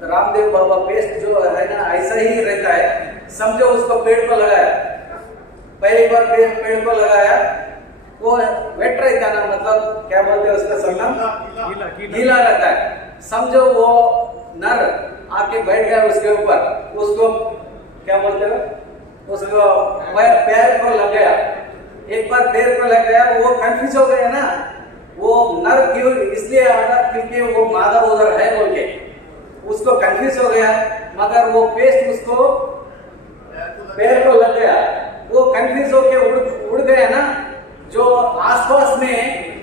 तो रामदेव बाबा पेस्ट जो है ना ऐसा ही रहता है। समझो उसको पेड़ पर लगाया, पहली बार पेड़ पर लगाया, वो वेट रहता है ना, मतलब क्या बोलते हैं उसका सरनाम, गीला रहता है। समझो वो नर आके बैठ गया उसके ऊपर, उसको क्या बोलते हो, उसको पैर पर लग गया। एक बार पैर पर लग गया, वो कंफ्यूज हो गया ना, वो नर क्यों इसलिए आना क्योंकि वो मादा उधर है बोल के उसको कंफ्यूज हो गया। मगर वो पेस्ट उसको पैर को लग गया, वो कंफ्यूज होके उड़ गया ना। जो आसपास में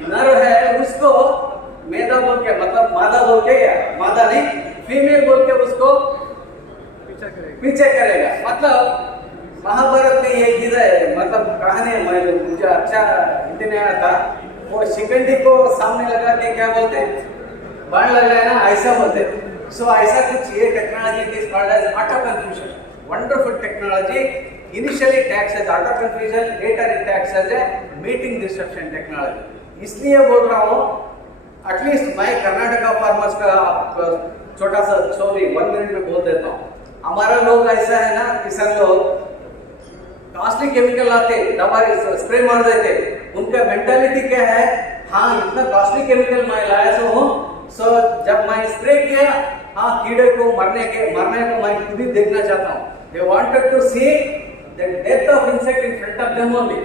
नर है उसको मेदा बोल के, मतलब मादा बोल के, या मादा नहीं फीमेल बोल के उसको पीछे करेगा। मतलब महाभारत में ये चीज है, मतलब कहानी मुझे अच्छा इतने आया था। वो शिकंडी को सामने लगा के क्या बोलते, बाण लगाया ना, ऐसा बोलते। सो ऐसा कुछ ये technology is called as auto confusion, wonderful technology. Initially it acts as auto confusion, later it acts as a meeting disruption technology। इसलिए बोल रहा हूँ, एटलीस्ट मैं कर्नाटका फार्मर्स का छोटा सा स्टोरी 1 मिनट में बोल देता हूँ। हमारा लोग ऐसा है ना, किसान लोग कॉस्टली केमिकल आते, दवा स्प्रे मार देते। उनका मेंटालिटी क्या है, हाँ इतना कॉस्टली केमिकल मैं लाया हूँ, सो जब मैं स्प्रे किया, हाँ कीड़े को मरने को मैं खुद ही देखना चाहता हूँ। They wanted to see the death of insect in front of them only।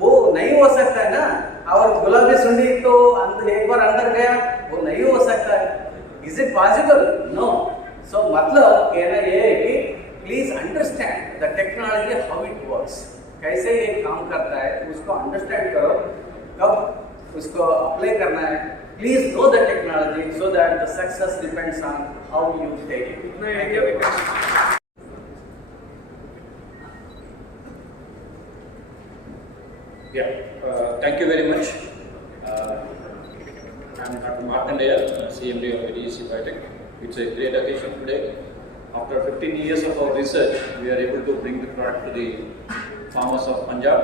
वो नहीं हो सकता है ना, और गुलाबी सुंडी तो एक बार अंदर गया, वो नहीं हो सकता है। Is it possible? No। So मतलब कहना ये है कि please understand the technology, how it works, कैसे ये काम करता है उसको अंडरस्टैंड करो, कब उसको अप्लाई करना है। Please know the technology so that the success depends on how you take it. इतना idea Yeah, thank you very much. I'm Dr. Markandeya, CMD of ATGC Biotech. It's a great occasion today. After 15 years of our research, we are able to bring the product to the farmers of Punjab.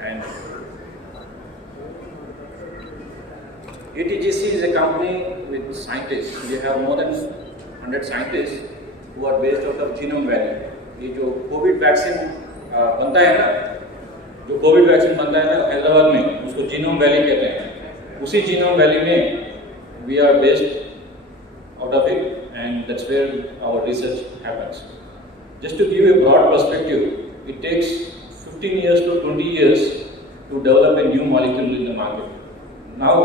And ATGC is a company with scientists. We have more than 100 scientists who are based out of Genome Valley. ये जो Covid vaccine बनता है ना, जो Covid vaccine बनता है ना हैदराबाद में, उसको जीनोम वैली कहते हैं। उसी जीनोम वैली में we are based out of it, and that's where our research happens. Just to give a broad perspective, it takes 15 years to 20 years to develop a new molecule in the market। Now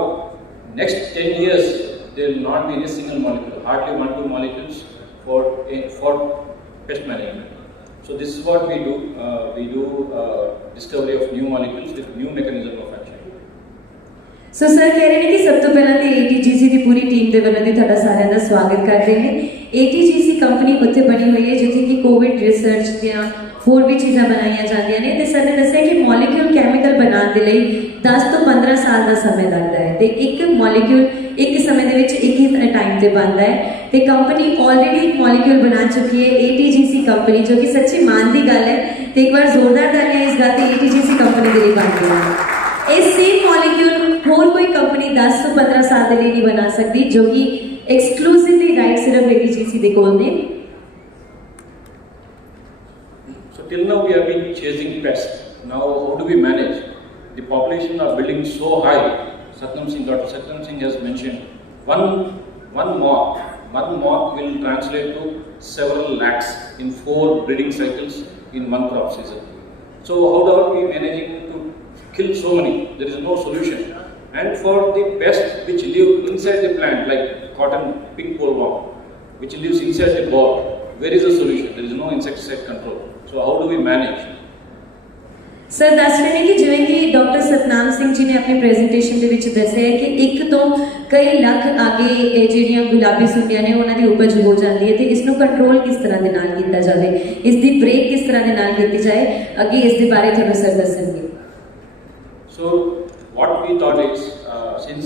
next 10 years there will not be any single molecule, hardly 1-2 molecules for pest management। So this is what we do. We do discovery of new molecules with new mechanism of action। So sir कह रहे हैं कि सब तो पहला तो ATGC ਦੀ ਪੂਰੀ team ਦੇ ਵੱਲੋਂ ਦੀ ਤੁਹਾਡਾ ਸਾਰਿਆਂ ਦਾ ਸਵਾਗਤ ਕਰਦੇ ਨੇ। ATGC ਕੰਪਨੀ ਉੱਥੇ ਬਣੀ ਹੋਈ ਹੈ ਜਿੱਥੇ ਕਿ ਕੋਵਿਡ ਰਿਸਰਚ ਦੀਆਂ ਹੋਰ ਵੀ ਚੀਜ਼ਾਂ ਬਣਾਈਆਂ ਜਾਂਦੀਆਂ ਨੇ, ਤੇ ਸਰ ਨੇ ਦੱਸਿਆ ਕਿ ਮੋਲੀਕਿਊਲ ਕੈਮੀਕਲ ਬਣਾਉਣ ਦੇ ਲਈ 10 ਤੋਂ 15 ਸਾਲ ਦਾ ਸਮਾਂ ਲੱਗਦਾ ਹੈ, ਤੇ ਇੱਕ ਮੋਲੀਕਿਊਲ ਇੱਕ ਸਮੇਂ ਦੇ ਵਿੱਚ ਇੱਕ ਹੀ ਟਾਈਮ ਤੇ ਬਣਦਾ ਹੈ। ਤੇ ਕੰਪਨੀ ਆਲਰੇਡੀ ਇੱਕ ਮੋਲੀਕਿਊਲ ਬਣਾ ਚੁੱਕੀ ਹੈ ATGC ਕੰਪਨੀ, ਜੋ ਕਿ ਸੱਚੀ ਮਾਣ ਦੀ ਗੱਲ ਹੈ। ਤੇ ਇੱਕ ਵਾਰ ਜ਼ੋਰਦਾਰ ਤਾਲੀਆਂ ਇਸ ਗੱਲ ਤੇ ATGC ਕੰਪਨੀ ਦੇ ਲਈ ਬਣਦੀਆਂ ਨੇ। ਇਹ ਸੇਮ ਮੋਲੀਕਿਊਲ ਹੋਰ ਕੋਈ ਕੰਪਨੀ 10 ਤੋਂ 15 ਸਾਲ ਦੇ ਲਈ ਨਹੀਂ ਬਣਾ ਸਕਦੀ, ਜੋ ਕਿ ਐਕਸਕਲੂਸਿਵਲੀ ਰਾਈਟ ਸਿਰਫ ATGC ਦੇ ਕੋਲ ਨੇ। So till now we have been chasing pests. Now how do we manage? The population are building so high. Dr. Satnam Singh has mentioned one moth will translate to several lakhs in 4 breeding cycles in one crop season. So how are we managing to kill so many? There is no solution. And for the pests which live inside the plant, like cotton pink bollworm, which lives inside the ball, where is the solution? There is no insecticide control. So how do we manage? Sir ਦੱਸ ਰਹੇ ਨੇ ਕਿ ਜਿਵੇਂ ਕਿ doctor Satnam Singh ji ਨੇ ਆਪਣੀ presentation ਦੇ ਵਿੱਚ ਦੱਸਿਆ ਹੈ ਕਿ 1 ਤੋਂ ਕਈ ਲੱਖ ਅੱਗੇ ਇਹ ਜਿਹੜੀਆਂ ਗੁਲਾਬੀ ਸੁੰਡੀਆਂ ਨੇ ਉਹਨਾਂ ਦੀ ਉਪਜ ਹੋ ਜਾਂਦੀ ਹੈ, ਤੇ ਇਸ ਨੂੰ ਕੰਟਰੋਲ ਕਿਸ ਤਰ੍ਹਾਂ ਦੇ ਨਾਲ ਕੀਤਾ ਜਾਵੇ, ਇਸ ਦੀ ਬ੍ਰੇਕ ਕਿਸ ਤਰ੍ਹਾਂ ਦੇ ਨਾਲ ਕੀਤੀ ਜਾਏ, ਅੱਗੇ ਇਸ ਦੇ ਬਾਰੇ ਤੁਹਾਨੂੰ ਸਰ ਦੱਸਣਗੇ। So what we thought is, since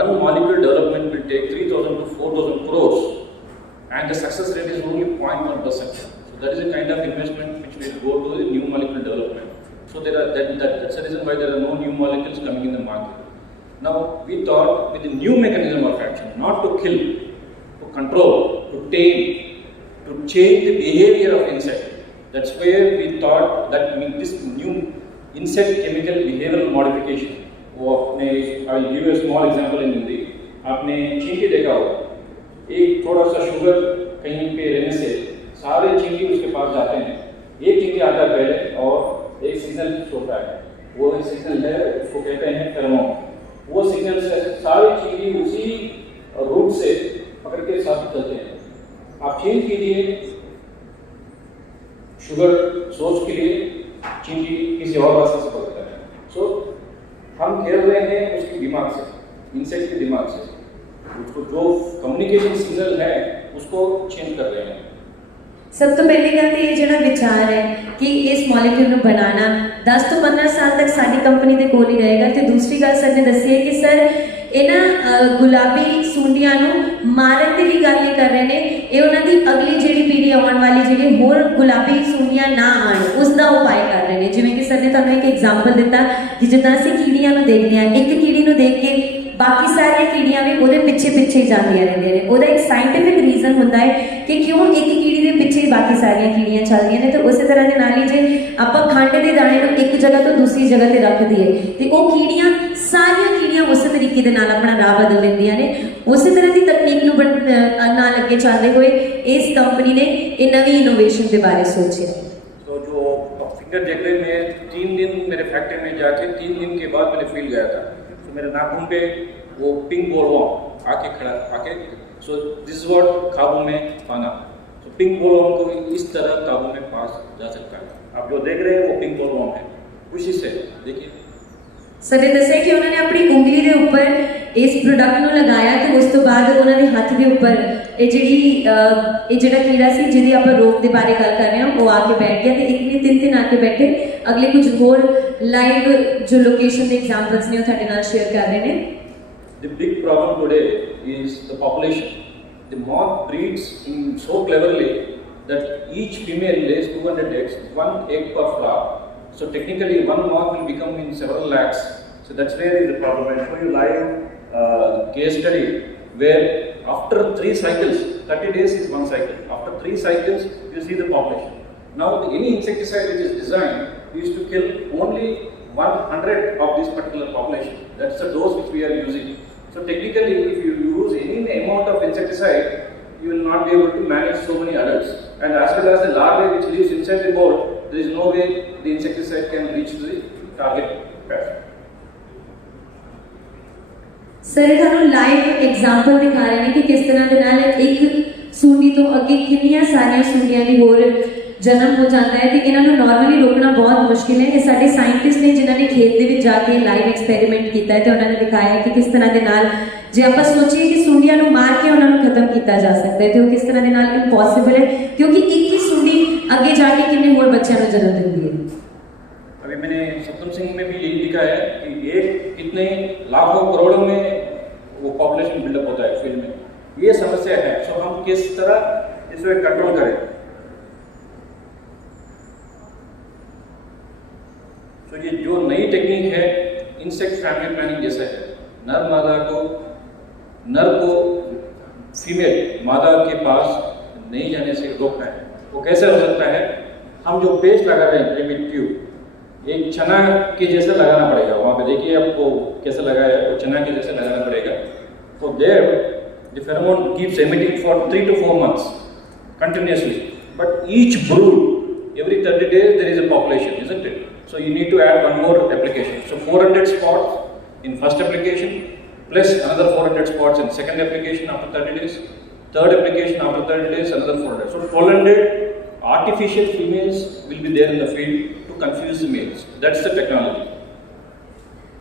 one molecule development will take 3,000 to 4,000 crores and the success rate is only 0.1%, so that is a kind of investment which will go to the new molecule development. So that's the reason why there are no new molecules coming in the market. Now we thought with the new mechanism of action, not to kill, to control, to tame, to change the behavior of insect. That's where we thought that this new insect chemical behavioral modification. वो अपने I will give you a small example in Hindi. आपने चींटी देखा हो, एक थोड़ा सा sugar कहीं पे रहने से सारे चींटी उसके पास जाते हैं. एक चींटी आता है पहले और एक सिग्नल छोड़ता है. वो सिग्नल है, उसको कहते हैं फेरोमोन. वो सिग्नल से सारे चींटी उसी रूट से पकड़ के साथ चलते हैं. आप चेंज कीजिए शुगर सोर्स के लिए, चींटी किसी और रास्ते से पकड़ता है. सो हम खेल रहे हैं उसके दिमाग से, इंसेक्ट के दिमाग से. उसको जो कम्युनिकेशन सिग्नल है उसको चेंज कर रहे हैं. सब तो पहली गल तो ये जो विचार है कि इस मॉलिक्यूल को बनाना 10 तो 15 साल तक साडी कंपनी के कोल ही रहेगा. तो दूसरी गल सर ने दसी है कि सर इन्हां गुलाबी सूंडियां मारन की भी गल नहीं कर रहे हैं. ये उन्होंने अगली जी पीढ़ी आने वाली जी होर गुलाबी सूंडियां ना आन उसका उपाय कर रहे हैं. जिवें कि सर ने तुहानूं एक एग्जाम्पल दिता कि जिद्दां असीं कीड़ियां नूं देखदे हां, एक कीड़ी नूं देख के बाकी सारिया कीड़ियां भी उहदे पिछे पिछे जांदियां रहिंदियां ने. उहदा एक साइंटिफिक रीजन हुंदा है कि क्यों एक कीड़ी दे पिछे बाकी सारिया कीड़ियां चलदियां ने. तो उस तरह के नाल ही जे आपां खंड दे दाणे नूं एक जगह तो दूसरी जगह ते रख दईए ते ओह कीड़ियां सारिया कीड़ियां उस तरीके दे नाल अपना राह बदल लैंदियां ने. उस तरह की तकनीक नूं नाल अगे चलदे होए इस कंपनी ने ये नवी इनोवेशन के बारे सोचा. तो जो फिंगर देख रहे मैं 3 दिन मेरे फैक्ट्री में जाके 3 दिन के बाद मैंने फील गया था. तो मेरे नाखून पे वो पिंक बोलवॉर्म आके खड़ा आके. सो दिस इज व्हाट काबू में पाना. तो पिंक बोलवॉर्म को इस तरह काबू में पास जा सकता है. आप जो देख रहे हैं वो पिंक बोलवॉर्म है. उसी से देखिए सर ने दस्सिया कि उन्होंने अपनी उंगली के ऊपर इस प्रोडक्ट को लगाया तो उस तो बाद उन्होंने हाथ के ऊपर ये जिहड़ा कीड़ा सी जिहदी आपां रोग के बारे गल कर रहे हैं वो आके बैठ गया. तो एक नहीं 3 आके बैठे. अगले कुछ होर लाइव जो लोकेशन के एग्जाम्पल्स ने वो तुहाडे नाल शेयर कर रहे हैं. The big problem today is the population. The moth breeds so cleverly that each female lays 200 eggs, 1 egg per flower. So technically, one moth will become in several lakhs. So that's where is the problem. I'll show you live case study where after 3 cycles, 30 days is 1 cycle. After 3 cycles, you see the population. Now, any insecticide which is designed is to kill only 100 of this particular population. That's the dose which we are using. So technically, if you use any amount of insecticide, you will not be able to manage so many adults. And as well as the larvae which lives inside the board, there is no way the insecticide can reach to the target patch. Sir Thanu live example दिखा रहे हैं कि किस तरह के नाल एक सूंडी तो अगे कितनियां सारियां सूंडियां दी होर जन्म हो जाता है. तो इन्होंने नॉर्मली रोकना बहुत मुश्किल है. ये साडे साइंटिस्ट ने जिन्होंने खेत के विच जाके लाइव एक्सपेरिमेंट किया है तो उन्होंने दिखाया कि किस तरह के नाल जे आप सोचिए कि सूंडियां नूं मार के उन्होंने खत्म किया जा सकता है तो किस तरह के नाल इम्पॉसिबल है क्योंकि एक ही सूंडी अगे जाके कितने होर बच्चों को जन्म देती है. अभी मैंने सप्तम सिंह में भी यही लिखा है कि एक कितने लाखों करोड़ों में वो पॉपुलेशन बिल्डअप होता है फील्ड में. ये समस्या है. सो हम किस तरह इस पर कंट्रोल करें. तो ये जो नई टेक्निक है इंसेक्ट फैमिली प्लानिंग जैसा है. नर को फीमेल मादा के पास नहीं जाने से रोकना है. वो कैसे हो सकता है. हम जो पेस्ट लगा रहे हैं प्रेमिट ट्यूब एक चना के जैसे लगाना पड़ेगा. वहाँ पे देखिए आपको कैसे लगाया है. वो चना के जैसे लगाना पड़ेगा. तो there the pheromone keeps emitting for 3 to 4 months continuously. But each brood every 30 days there is a population, isn't it? So you need to add one more application. So 400 spots in first application plus another 400 spots in second application after 30 days. Third application after 30 days another 400. So 1200 artificial females will be there in the field to confuse the males. That's the technology.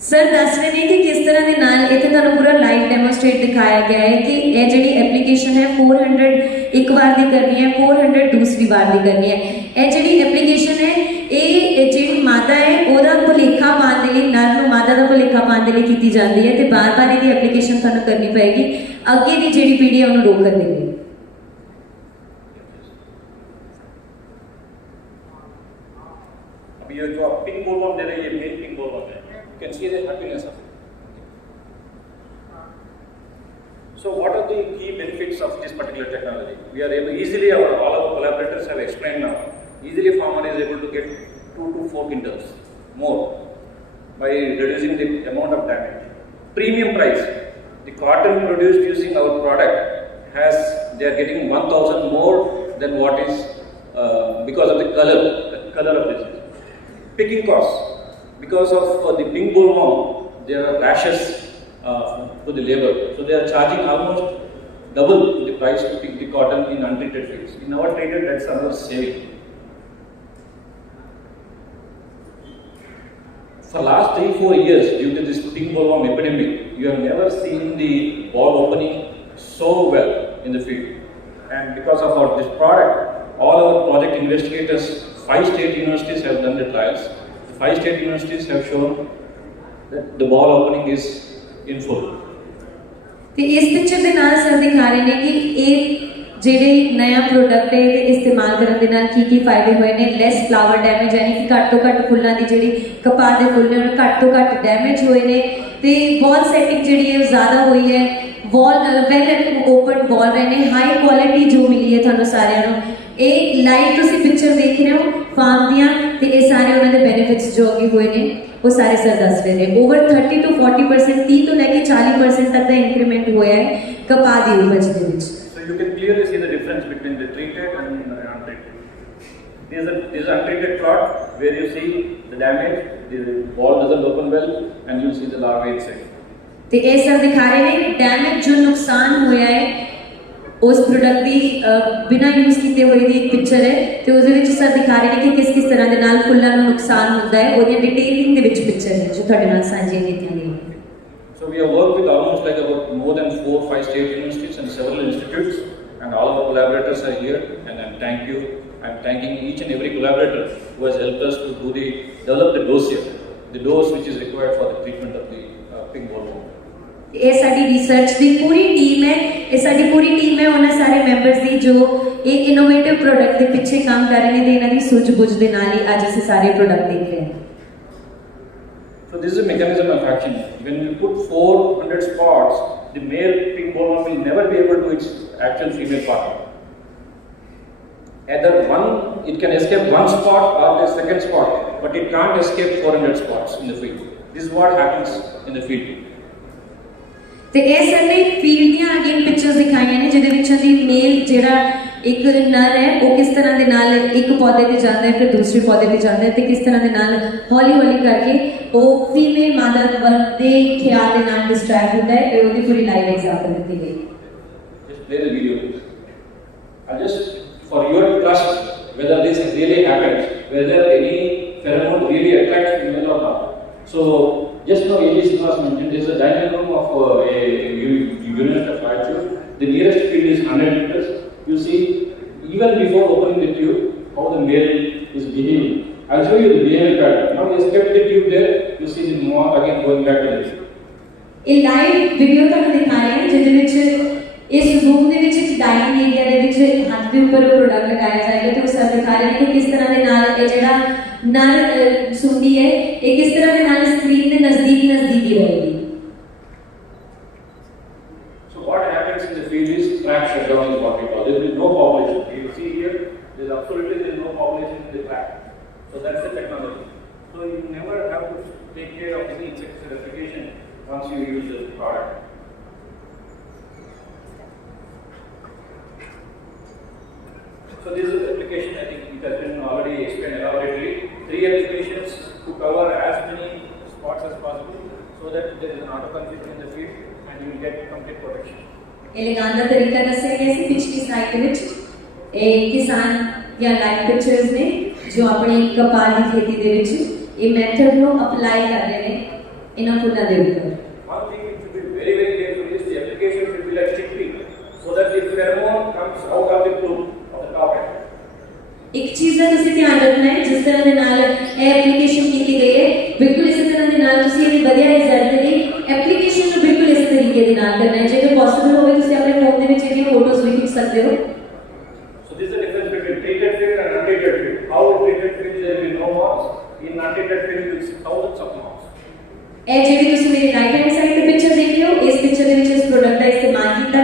Sir दस रहे हैं कि किस तरह के नाल इतने तुहानू पूरा लाइव डेमोस्ट्रेट दिखाया गया है कि ये जिहड़ी एप्लीकेशन है 400 एक बार दी करनी है 400 दूसरी बार दी करनी है. ये जिहड़ी एप्लीकेशन है ये जिहड़ी मादा है ओहदा भुलेखा पाने के लिए नर नूं मादा दा भुलेखा पाने के लिए की जाती है तो बार बार ये एप्लीकेशन तुहानू करनी पएगी अगे की जिहड़ी पीढ़ी है उन्होंने रोकने के लिए. अब ये जो आप पिंक बोलवॉर्म दे रहे हैं ये मेल पिंक बोलवॉर्म है. You can see the happiness of it. So what are the key benefits of this particular technology? We are able easily, all our collaborators have explained now, easily farmer is able to get 2 to 4 quintals more by reducing the amount of damage. Premium price, the cotton produced using our product they are getting 1000 more than what is because of the color of this. Picking costs, because of the pink bollworm, there are rashes to the labor, so they are charging almost double the price to pick the cotton in untreated fields. In our treated, that's another saving. For last 3-4 years, due to this pink bollworm epidemic, you have never seen the ball opening so well in the field. And because of this product, all our project investigators, 5 state universities have done the trials. The 5 state universities have shown that the ball opening is in full. ਤੇ ਇਸ picture ਦੇ ਨਾਲ sir ਦਿਖਾ ਰਹੇ ਨੇ ਕਿ ਇਹ ਜਿਹੜੇ ਨਵਾਂ ਪ੍ਰੋਡਕਟ ਹੈ ਇਹਦੇ ਇਸਤੇਮਾਲ ਕਰਨ ਦੇ ਨਾਲ ਕੀ ਫਾਇਦੇ ਹੋਏ ਨੇ। ਲੈਸ ਫਲਾਵਰ ਡੈਮੇਜ, ਯਾਨੀ ਕਿ ਘੱਟ ਤੋਂ ਘੱਟ ਫੁੱਲਾਂ ਦੀ ਜਿਹੜੀ ਕਪਾਹ ਦੇ ਫੁੱਲ ਨੇ ਉਹ ਘੱਟ ਤੋਂ ਘੱਟ ਡੈਮੇਜ ਹੋਏ ਨੇ ਤੇ ਬਾਲ ਸੈਟਿੰਗ ਜਿਹੜੀ ਹੈ ਜ਼ਿਆਦਾ ਹੋਈ ਹੈ। ਵੈਲ ਓਪਨ ਬਾਲ ਰਹੇ ਨੇ, ਹਾਈ ਕੁਆਲਿਟੀ ਜੋ ਮਿਲੀ ਹੈ ਤੁਹਾਨੂੰ ਸਾਰਿਆਂ ਨੂੰ। ਇਹ ਲਾਈਵ ਤੁਸੀਂ ਪਿਕਚਰ ਦੇਖ ਰਹੇ ਹੋ ਫਾਰਮ ਦੀਆਂ ਤੇ ਇਹ ਸਾਰੇ ਉਹਨਾਂ ਦੇ ਬੈਨੀਫਿਟਸ ਜੋ ਅੱਗੇ ਹੋਏ ਨੇ ਉਹ ਸਾਰੇ ਸਰ ਦੱਸ ਰਹੇ ਨੇ। ਓਵਰ 30 to 40%, 30 ਤੋਂ ਲੈ ਕੇ 40% ਤੱਕ ਦਾ ਇੰਕਰੀਮੈਂਟ ਹੋਇਆ ਹੈ ਕਪਾਹ ਦੀ ਉਪਜ ਦੇ ਵਿੱਚ। So you can clearly see the difference between the treated and untreated. This is untreated plot where you see the damage, the ball doesn't open well, and you see the larvae inside. ਤੇ ਇਹ sir ਦਿਖਾ ਰਹੇ ਨੇ damage ਜੋ ਨੁਕਸਾਨ ਹੋਇਆ ਹੈ ਉਸ ਪ੍ਰੋਡਕਟ ਦੀ ਬਿਨਾਂ ਯੂਜ਼ ਕੀਤੇ ਹੋਏ ਦੀ ਇੱਕ ਪਿਕਚਰ ਹੈ ਤੇ ਉਸ ਦੇ ਵਿੱਚ ਸਰ ਦਿਖਾ ਰਹੇ ਨੇ ਕਿ ਕਿਸ ਤਰ੍ਹਾਂ ਦੇ ਨਾਲ ਫੁੱਲਾਂ ਨੂੰ ਨੁਕਸਾਨ ਹੁੰਦਾ ਹੈ, ਉਹਦੀ ਡਿਟੇਲਿੰਗ ਦੇ ਵਿੱਚ ਪਿਕਚਰ ਹੈ ਜੋ ਤੁਹਾਡੇ ਨਾਲ ਸਾਂਝੀ ਕੀਤੀਆਂ ਗਈਆਂ। So we have worked with almost like about more than 4-5 state universities and several institutes, and all our collaborators are here, and I'm thanking each and every collaborator who has helped us to develop the dossier, the dose which is required for the treatment of the pink bollworm. ਇਹ ਸਾਡੀ research ਦੀ ਪੂਰੀ team ਹੈ, ਇਹ ਸਾਡੀ ਪੂਰੀ team ਹੈ ਉਹਨਾਂ ਸਾਰੇ members ਦੀ ਜੋ ਇਹ ਇਨੋਵੇਟਿਵ ਪ੍ਰੋਡਕਟ ਦੇ ਪਿੱਛੇ ਕੰਮ ਕਰ ਰਹੇ ਨੇ ਤੇ ਇਹਨਾਂ ਦੀ ਸੂਝ-ਬੂਝ ਦੇ ਨਾਲ ਹੀ ਅੱਜ ਅਸੀਂ ਸਾਰੇ ਪ੍ਰੋਡਕਟ ਦੇਖ ਰਹੇ ਹਾਂ। So this is a mechanism of action. When you put 400 spots, the male pink bollworm will never be able to its actual female partner. Either it can escape one spot or the second spot, but it can't escape 400 spots in the field. This is what happens in the field. ਤੇ ਇਹ sir ਨੇ field ਦੀਆਂ again pictures ਦਿਖਾਈਆਂ ਨੇ ਜਿਹਦੇ ਵਿੱਚ ਦੀ ਮੇਲ ਜਿਹੜਾ ਇੱਕ ਨਰ ਹੈ ਉਹ ਕਿਸ ਤਰ੍ਹਾਂ ਦੇ ਨਾਲ ਇੱਕ ਪੌਦੇ ਤੇ ਜਾਂਦਾ ਹੈ ਫਿਰ ਦੂਸਰੇ ਪੌਦੇ ਤੇ ਜਾਂਦਾ ਹੈ ਤੇ ਕਿਸ ਤਰ੍ਹਾਂ ਦੇ ਨਾਲ ਹੌਲੀ ਹੌਲੀ ਕਰਕੇ ਉਹ ਫੀਮੇਲ ਮਦਰ ਵਰਡ ਦੇ ਖਿਆਲ ਦੇ ਨਾਲ ਡਿਸਟਰੈਕਟ ਹੁੰਦਾ ਹੈ। ਇਹ ਉਹਦੀ ਪੂਰੀ ਲਾਈਵ ਐਗਜ਼ਾਮਪਲ ਦਿੱਤੀ ਗਈ। Just play the video. And just for your trust whether this really happens, whether any pheromone really attracts female or not. So just now AG Srinivas mentioned there is a diagram of a University of Raichur. The nearest field is 100 meters. You see, even before opening the tube, how the male is behaving. I'll show you the behavior pattern. Now you kept the tube there, you see the moth again going back to the tube. ਇਹ live video ਤੁਹਾਨੂੰ ਦਿਖਾ ਰਹੇ ਹਾਂ ਜਿਹਦੇ ਵਿੱਚ ਇਸ room ਦੇ ਵਿੱਚ ਇੱਕ ਡਾਈਨਿੰਗ ਏਰੀਆ ਦੇ ਵਿੱਚ ਹੱਥ ਦੇ ਉੱਪਰ ਪ੍ਰੋਡਕਟ ਲਗਾਇਆ ਜਾਏਗਾ ਤੇ ਉਹ ਸਰ ਦਿਖਾ ਰਹੇ ਨੇ ਕਿ ਕਿਸ ਤਰ੍ਹਾਂ ਦੇ ਨਾਲ ਇਹ ਜਿਹੜਾ ਨਰ ਸੁੰਡੀ ਹੈ ਇਹ ਕਿਸ ਤਰ੍ਹਾਂ ਦੇ ਨਾਲ ਸਕਰੀਨ ਦੇ ਨਜ਼ਦੀਕ ਹੀ ਰਹੇਗੀ। So what happens in the field is track shutdown is what we call. There is no population. You see here, there is absolutely no population in the track. So that's the technology. So you never have to take care of any insecticide application once you use the product. So this is the application. I think it has been already explained elaborately. 3 applications to cover as many spots as possible, so that there is an auto-conflict in the field and you will get complete protection. ਇਹ ਲਗਾਉਣ ਦਾ ਤਰੀਕਾ ਦੱਸਿਆ ਗਿਆ ਸੀ ਪਿਛਲੀ slide ਦੇ ਵਿੱਚ। ਇਹ ਕਿਸਾਨ ਜਾਂ ਲਾਈਵ ਪਿਕਚਰਸ ਨੇ ਜੋ ਆਪਣੀ ਕਪਾਹ ਦੀ ਖੇਤੀ ਦੇ ਵਿੱਚ ਇਹ ਮੈਥਡ ਨੂੰ ਅਪਲਾਈ ਕਰ ਰਹੇ ਨੇ ਇਹਨਾਂ ਫੁੱਲਾਂ ਦੇ ਉੱਪਰ। One thing which should be very careful is the application should be like chickpea, so that the pheromone comes out of the plume of the top end. ਇੱਕ ਚੀਜ਼ ਦਾ ਤੁਸੀਂ ਧਿਆਨ ਰੱਖਣਾ ਹੈ ਜਿਸ ਤਰ੍ਹਾਂ ਦੇ ਨਾਲ ਇਹ ਐਪਲੀਕੇਸ਼ਨ ਕੀਤੀ ਗਈ ਹੈ ਬਿਲਕੁਲ ਇਸੇ ਤਰ੍ਹਾਂ ਦੇ ਨਾਲ ਤੁਸੀਂ ਇਹਦੀ ਵਧੀਆ ਰਿਜ਼ਲਟ ਦੇ ਲਈ ਐਪਲੀਕੇਸ਼ਨ ਨੂੰ ਬਿਲਕੁਲ ਇਸ ਤਰੀਕੇ ਦੇ ਨਾਲ ਕਰਨਾ ਹੈ। ਜੇਕਰ ਪੋਸੀਬਲ ਹੋਵੇ ਤੁਸੀਂ ਆਪਣੇ ਫੋਨ ਦੇ ਵਿੱਚ ਇਹਦੀਆਂ ਫੋਟੋਜ਼ ਵੀ ਖਿੱਚ ਸਕਦੇ ਹੋ। So this is the difference between treated field and untreated field. How treated field there will be no moths, in untreated field you see thousands of moths. ਇਹ ਜਿਹੜੀ ਤੁਸੀਂ ਮੇਰੀ ਰਾਈਟ ਹੈਂਡ ਸਾਈਡ ਤੇ picture ਦੇਖ ਰਹੇ ਹੋ ਇਸ picture ਦੇ ਵਿੱਚ ਇਸ ਪ੍ਰੋਡਕਟ ਦਾ ਇਸਤੇਮਾਲ ਕੀਤਾ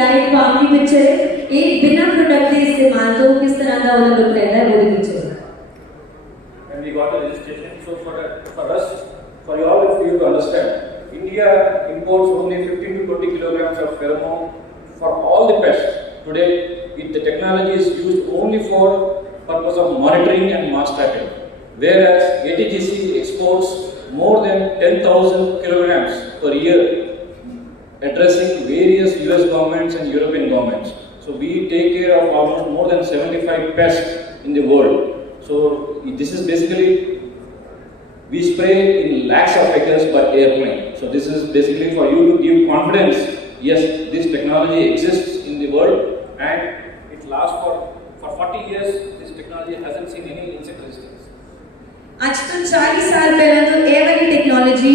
लाइव फार्म की पिक्चर है एक बिना प्रोडक्ट के इस्तेमाल तो किस तरह का वाला लुक रहता है वो भी पिक्चर है। When we got the registration, so for us, for you all of you to understand, India imports only 15 to 20 kilograms of pheromone for all the pests. Today, the technology is used only for purpose of monitoring and mass trapping, whereas ATGC exports more than 10,000 kilograms per year, addressing various US governments and European governments. So we take care of almost more than 75 pests in the world. So this is basically, we spray in lakhs of acres per airplane. So this is basically for you to give confidence, yes, this technology exists in the world and it lasts for 40 years. This technology hasn't seen any insect resistance. ਅੱਜ ਤੋਂ 40 ਸਾਲ ਪਹਿਲਾਂ ਤੋਂ ਇਹ ਵਾਲੀ technology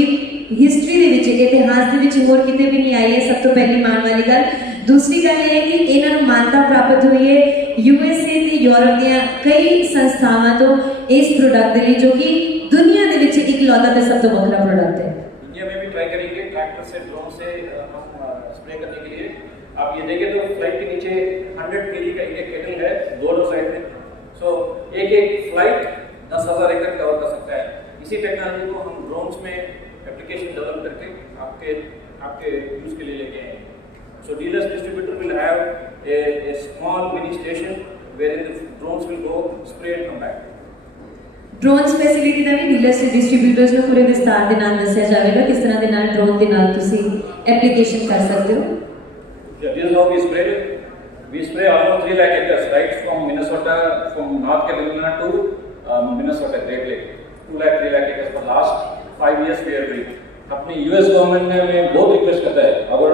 history ਦੇ ਵਿੱਚ ਇਤਿਹਾਸ ਦੇ ਵਿੱਚ ਹੋਰ ਕਿਤੇ ਵੀ ਨਹੀਂ ਆਈ ਹੈ। ਸਭ ਤੋਂ ਪਹਿਲੀ ਮਾਣ ਵਾਲੀ ਗੱਲ। ਦੂਸਰੀ ਗੱਲ ਇਹ ਹੈ ਕਿ ਇਹਨਾਂ ਨੂੰ ਮਾਨਤਾ ਪ੍ਰਾਪਤ ਹੋਈ ਹੈ USA ਤੇ ਯੂਰਪ ਦੀਆਂ ਕਈ ਸੰਸਥਾਵਾਂ ਤੋਂ ਇਸ प्रोडक्ट ਦੇ ਲਈ ਜੋ कि दुनिया ਦੇ ਵਿੱਚ इकलौता ਤੇ ਸਭ ਤੋਂ ਵੱਖਰਾ प्रोडक्ट है। इंडिया में भी ट्राई करेंगे ट्रैक्टर से ड्रोन से हम स्प्रे करने के लिए। आप ये देखें तो फ्लाइट के नीचे 100 kg का एक केटल है दोनों साइड में। सो एक फ्लाइट 10,000 एकड़ कवर कर सकता है। इसी टेक्नोलॉजी को हम ड्रोन्स में एप्लीकेशन डेवलप करके आपके यूज के लिए लेके आए। So dealers distributor will have a small mini station wherein the drones will go spray and come back. Drones facility ਦਾ ਵੀ ਡੀਲਰਸ ਤੇ ਡਿਸਟ੍ਰੀਬਿਊਟਰਸ ਨੂੰ ਪੂਰੇ ਵਿਸਤਾਰ ਦੇ ਨਾਲ ਦੱਸਿਆ ਜਾਵੇਗਾ ਕਿਸ ਤਰ੍ਹਾਂ ਦੇ ਨਾਲ ਡਰੋਨ ਦੇ ਨਾਲ ਤੁਸੀਂ ਐਪਲੀਕੇਸ਼ਨ ਕਰ ਸਕਦੇ ਹੋ। Yeah, this is how we spray it. We spray almost 3 lakh acres, right from Minnesota, from North Carolina to Minnesota Great Lake. 3 lakh acres for last 5 years we are doing. अपनी US government ने हमें बहुत request करता है अगर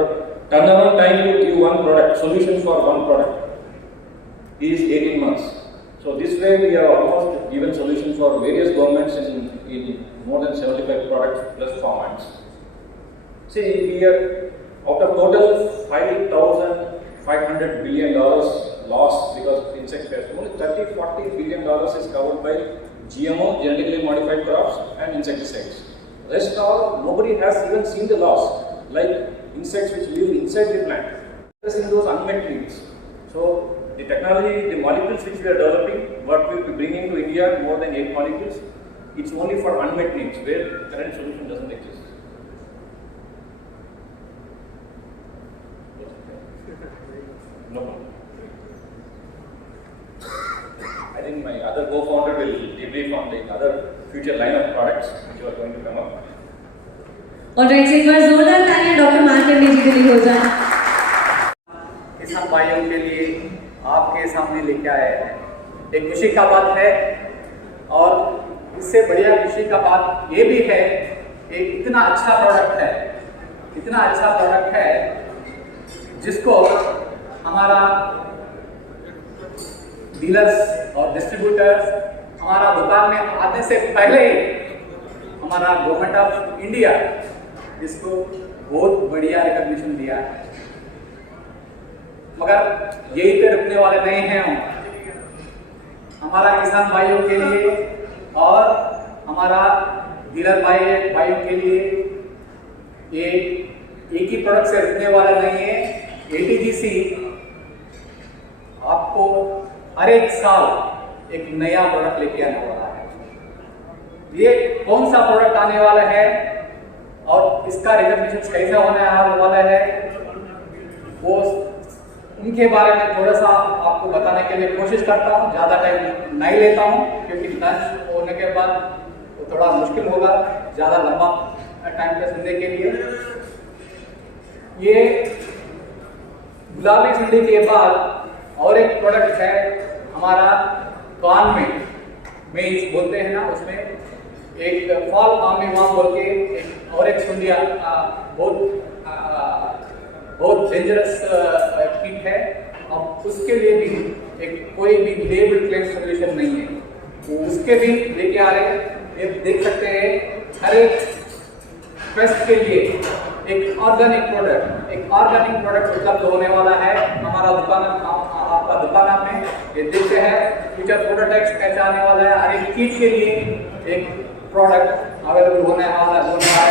turnaround time to give one product, solution for one product is 18 months. So this way we have almost given solution for various governments in more than 75 products plus formats. See, we are out of total $5,500 billion loss because of insect pests. Only $30-40 billion is covered by GMO, genetically modified crops, and insecticides. Rest all, nobody has even seen the loss. Like insects which live inside the plant. Addressing those unmet needs. So the technology, the molecules which we are developing, what we will be bringing to India, more than 8 molecules, it's only for unmet needs where current solution doesn't exist. No problem. I think my other co-founder will debrief on the other future line of products which are going to come up. Alright, एक बार जोरदार तालियां doctor Markande जी के लिए हो जाए। किसान भाइयों के लिए आपके सामने लेके आए हैं, एक खुशी का बात है और इससे बढ़िया खुशी का बात ये भी है, एक इतना अच्छा प्रोडक्ट है जिसको हमारा डीलर्स और डिस्ट्रीब्यूटर्स हमारा दुकान में आने से पहले ही हमारा गवर्नमेंट ऑफ इंडिया इसको बहुत बढ़िया रिकॉग्निशन दिया है। मगर यही पे रुकने वाले नहीं हैं हम। हमारा किसान भाइयों के लिए और हमारा डीलर भाइयों के लिए ये एक ही प्रोडक्ट से रुकने वाला नहीं है। ATGC आपको हर एक साल एक नया प्रोडक्ट लेके आने वाला है। ये कौन सा प्रोडक्ट आने वाला है और इसका रिकॉग्निशन कैसे होने वाला है, वो उनके बारे में थोड़ा सा आपको बताने के लिए कोशिश करता हूँ। ज़्यादा टाइम नहीं लेता हूँ क्योंकि लंच होने के बाद तो थोड़ा मुश्किल होगा ज़्यादा लंबा टाइम पे सुनने के लिए। ये गुलाबी सुंडी के बाद और एक प्रोडक्ट है हमारा कान में मेज बोलते हैं ना, उसमें एक फॉल आर्मीवार्म बोल के एक और एक सुंडिया बहुत डेंजरस कीट है। अब उसके लिए भी एक कोई भी लेबल क्लेम सोल्यूशन नहीं है, तो उसके भी लेके आ रहे हैं। ये देख सकते हैं हर एक पेस्ट के लिए एक ऑर्गेनिक प्रोडक्ट उपलब्ध होने वाला है हमारा दुकान, आपका दुकान में। ये देखते हैं फ्यूचर प्रोटोटाइप्स कैसे आने वाला है। हर एक कीट के लिए एक प्रोडक्ट अवेलेबल होने वाला है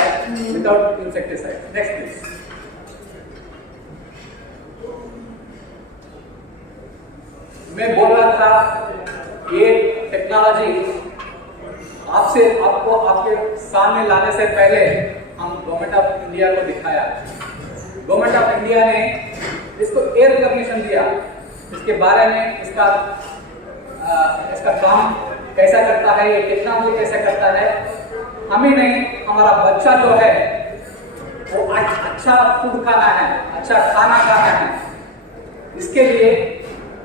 विदाउट इंसेक्टिसाइड। Next please. मैं बोल रहा था ये टेक्नोलॉजी आपको आपके सामने लाने से पहले हम गवर्नमेंट ऑफ इंडिया को दिखाया। गवर्नमेंट ऑफ इंडिया ने इसको एयर रिकॉग्निशन दिया, इसके बारे में इसका काम कैसा करता है, ये टेक्नोलॉजी कैसे करता है। हमें नहीं, हमारा बच्चा जो है वो अच्छा फूड खाना है, अच्छा खाना खाना है। इसके लिए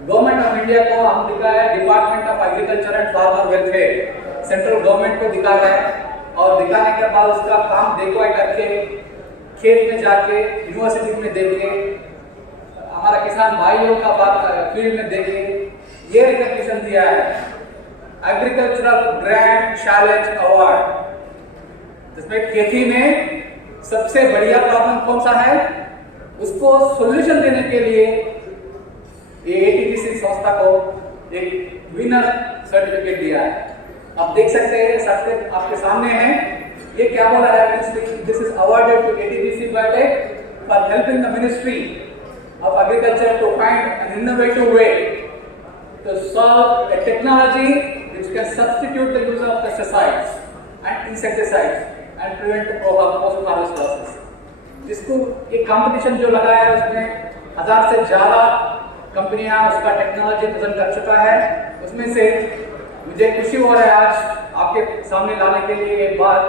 गवर्नमेंट ऑफ इंडिया को हम दिखाया, department of agriculture and farmer welfare central government को दिखा रहा है, और दिखाने के बाद उसका काम देखभाल करके खेत में जाके, यूनिवर्सिटी में देखे, हमारा किसान भाइयों का बात फील्ड में देखे, ये रिकॉग्निशन दिया है एग्रीकल्चरल ग्रैंड चैलेंज अवार्ड, जिसमें खेती में सबसे बढ़िया प्रॉब्लम कौन सा है उसको सॉल्यूशन देने के लिए ये एटीडीसी संस्था को एक विनर सर्टिफिकेट दिया है। आप देख सकते हैं, सबसे आपके सामने है, ये क्या बोला है, this is awarded to ATDC biotech for helping the ministry of agriculture to find an innovative way to solve a technology which can substitute the use of pesticides and insecticides and prevent the post harvest losses। जिसको एक competition जो लगाया है उसमें 1000 से ज्यादा कंपनियां उसका टेक्नोलॉजी प्रेजेंट कर चुका है। उसमें से मुझे खुशी हो रहा है आज आपके सामने लाने के लिए एक बात,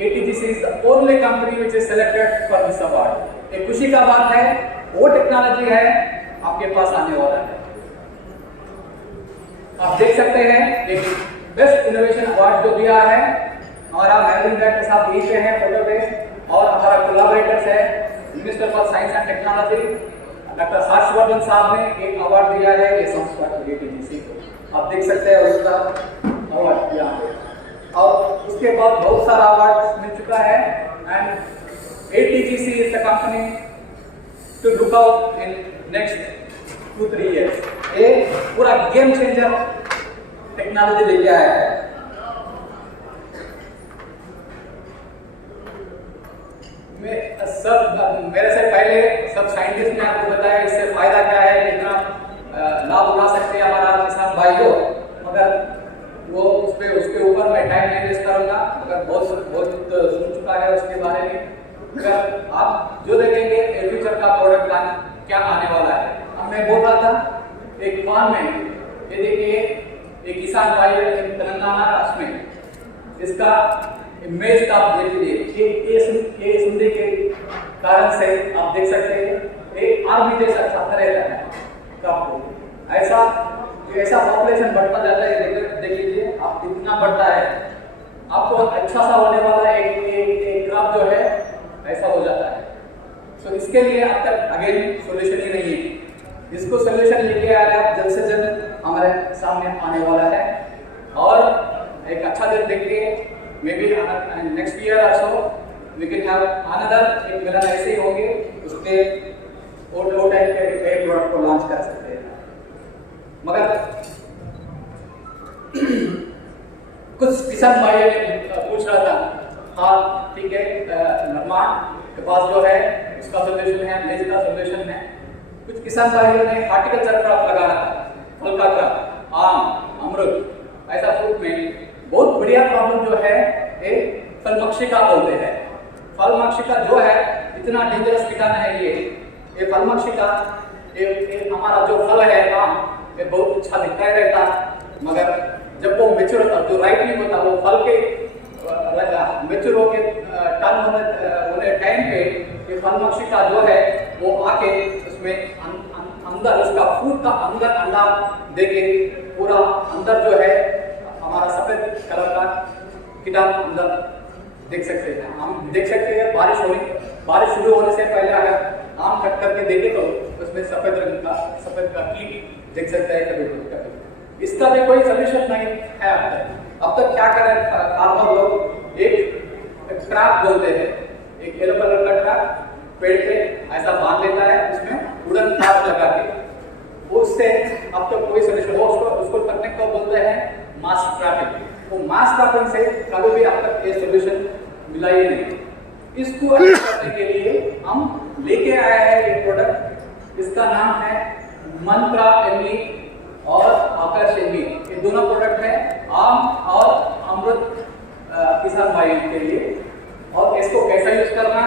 ATGC is the only company which is selected for this award। एक खुशी का बात है, वो टेक्नोलॉजी है आपके पास आने वाला है। आप देख सकते हैं एक बेस्ट इनोवेशन अवार्ड जो दिया है हमारा मेलविन डायरेक्टर साहब यहीं पे हैं फोटो पे, और हमारा कोलैबोरेटर्स है minister for science and technology doctor Harshvardhan साहब ने एक अवार्ड दिया है ये संस्था को, ATGC को। आप देख सकते हैं उसका अवार्ड दिया है, और उसके बाद बहुत सारा अवार्ड मिल चुका है। And ATGC is the company to look out in next 2-3 years। ये पूरा गेम चेंजर टेक्नोलॉजी लेके आया है। मेरे से पहले सब साइंटिस्ट ने आपको बताया इससे फायदा क्या है, कितना लाभ उठा सकते हैं हमारा किसान भाइयों, मगर वो उसके ऊपर मैं टाइम नहीं वेस्ट करूंगा, मगर बहुत सुन चुका है उसके बारे में। अगर आप जो देखेंगे फ्यूचर का प्रोडक्ट प्लान क्या आने वाला है। अब मैं बोल रहा था एक फार्म में, ये देखिए एक किसान भाई है तेलंगाना राष्ट्र में, इसका इमेज आप देख लीजिए, ये सुनने के कारण से आप देख सकते हैं एक आर्मी जैसा छात्र रहता है आपको, ऐसा पॉपुलेशन बढ़ता जाता है, देख लीजिए आप कितना बढ़ता है, आपको अच्छा सा होने वाला एक क्रॉप जो है ऐसा हो जाता है। तो इसके लिए अब तक अगेन सॉल्यूशन ही नहीं है, इसको सॉल्यूशन लेके आ रहे हैं जल्द से जल्द हमारे सामने आने वाला है, और एक अच्छा दिन देखिए maybe next year also we can have another एक मिलन ऐसे ही होंगे, उसके वो टाइप के प्रोडक्ट को लॉन्च कर सकते हैं। मगर कुछ किसान भाई पूछ रहा था, हाँ ठीक है निर्माण के पास जो है उसका सोल्यूशन है, लेज का सोल्यूशन है। कुछ किसान भाइयों ने हार्टिकल्चर क्रॉप लगाना था, फल का क्रॉप, आम, अमरूद, ऐसा फ्रूट में बहुत बढ़िया प्रॉब्लम जो है ये फलमक्षिका बोलते हैं। फलमक्षिका जो है इतना डेंजरस कीटाणु है ये फलमक्षिका, ये हमारा जो फल है आम, ये बहुत अच्छा दिखता ही रहता, मगर जब वो मेच्योर होता, जो राइट नहीं होता, वो फल के मेच्योर होके टर्न होने टाइम पे ये फलमक्षिका जो है वो आके उसमें अंदर उसका फूड का अंदर अंडा देके पूरा अंदर जो है हमारा सफेद कलर का कीटाणु अंदर देख सकते हैं। हम देख सकते हैं बारिश शुरू होने से पहले अगर आम कट करके देखे तो उसमें सफेद का कीट देख सकते हैं कभी। इसका भी कोई सोल्यूशन नहीं है अब तक क्या करें फार्मर लोग, एक ट्रैप बोलते हैं, एक येलो कलर का ट्रैप पेड़ पे ऐसा बांध लेता है, उसमें वुडन ट्रैप लगा के, उससे अब तक कोई सोल्यूशन हो, उसको तकनीक को बोलते हैं मास ट्रैपिंग। वो मास ट्रैपिंग से कभी भी अब तक ये सोल्यूशन मिला ही नहीं। इसको करने के लिए हम लेके आए हैं एक प्रोडक्ट, इसका नाम है मंत्रा एमई और आकर्ष भी, ये दोनों प्रोडक्ट है आम और अमृत किसान भाइयों के लिए। और इसको कैसा यूज करना,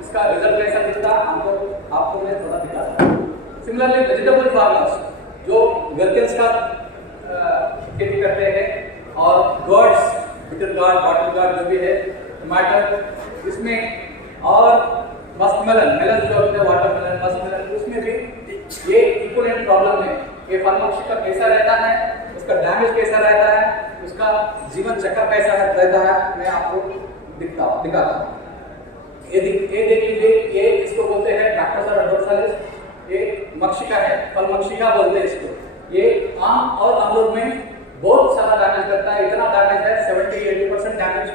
इसका रिजल्ट कैसा दिखता आपको मैं थोड़ा दिखाता हूँ। सिमिलरली वेजिटेबल फार्मर्स जो गर्ल्स का खेती करते हैं और गर्ड्स, बिटर गार्ड, बॉटल गार्ड जो भी है, टमाटर इसमें और मस्कमेलन, मेलन जो होते हैं वाटरमेलन, मस्कमेलन, उसमें भी ये इक्वलेंट प्रॉब्लम है। ये फल मक्षिका कैसा रहता है, उसका डैमेज कैसा रहता है, उसका जीवन चक्र कैसा रहता है, मैं आपको दिखाता हूँ। ये देख लीजिए, ये इसको बोलते हैं डैक्टोसरा डोर्सालिस, ये मक्षिका है, फल मक्षिका बोलते हैं इसको। ये आम और अमरूद में बहुत सारा डैमेज करता है, इतना डैमेज है 70-80% डैमेज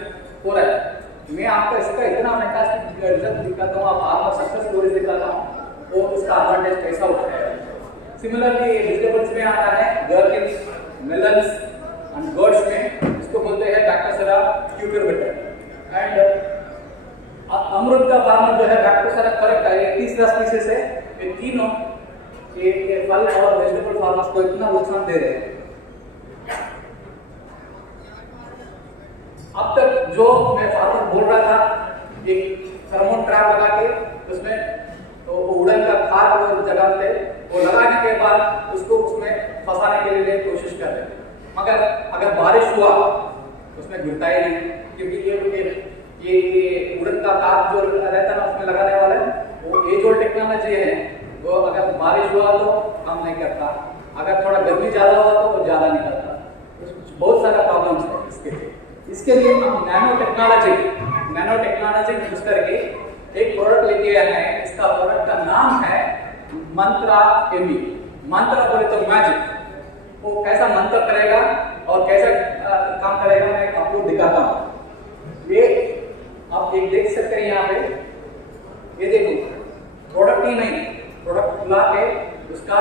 हो रहा है। मैं आपको इसका इतना फैंटास्टिक रिजल्ट दिखाता हूँ, आपको सक्सेस स्टोरी दिखाता हूँ और उसका एडवांटेज कैसा उठाया है। सिमिलरली वेजिटेबल्स में आता है गर्किन्स, मेलन्स एंड गर्ड्स में इसको बोलते हैं डैक्टोसरा क्यूक्यूबिटर। एंड अमरूद का फार्मर जो है डैक्टोसरा करेक्ट है, ये तीसरा स्पीसीज है। ये तीनों ये फल और वेजिटेबल फार्मर्स को इतना नुकसान दे रहे हैं। अब तक जो मैं फार्मर बोल रहा था, एक फेरोमोन ट्रैप लगा के उसमें तो उड़न का खाद जगह थे, वो लगाने के बाद उसको उसमें फंसाने के लिए कोशिश कर रहे थे, मगर अगर बारिश हुआ उसमें गिरता ही नहीं, क्योंकि ये उड़न का खाद जो रहता है ना उसमें लगाने वाला वो एज ओल्ड टेक्नोलॉजी है, वो अगर बारिश हुआ तो काम नहीं करता, अगर थोड़ा गर्मी ज्यादा हुआ तो वो ज्यादा नहीं करता। बहुत सारा प्रॉब्लम्स है इसके लिए हम नैनो टेक्नोलॉजी यूज करके एक प्रोडक्ट लेके आए हैं। इसका प्रोडक्ट का नाम है मंत्रा एमी। मंत्रा बोले तो मैजिक, वो कैसा मंत्र करेगा और कैसा काम करेगा मैं आपको दिखाता हूँ। ये आप एक देख सकते हैं यहाँ पे, ये देखो प्रोडक्ट ही नहीं, प्रोडक्ट खुला के उसका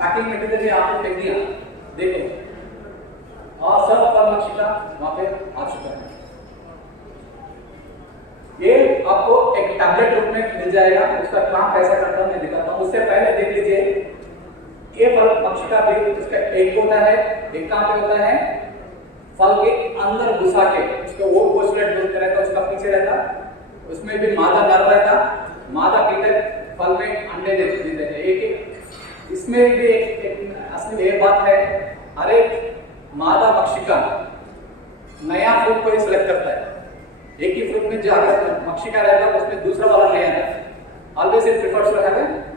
पैकिंग मटेरियल भी आपको फेंक दिया, देखो और सब फल मक्षिका वहां पे आ चुका है। ये आपको एक टैबलेट रूप में मिल जाएगा, उसका काम कैसा करता है मैं दिखाता हूँ। उससे पहले देख लीजिए, ये फल मक्षिका भी उसका एक होता है, एक कहाँ पे होता है, फल के अंदर घुसा के उसका वो पोस्टलेट जो रहता है उसका पीछे रहता, उसमें भी मादा नर रहता, मादा पीकर फल में अंडे देते हैं एक। इसमें भी एक असली ये बात है, हर एक मादा मक्षिका नया फ्रूट को ही सिलेक्ट करता है। एक ही फ्रूट में जो मक्षिका रहता है उसमें दूसरा वाला नया रहता है, always it prefers to have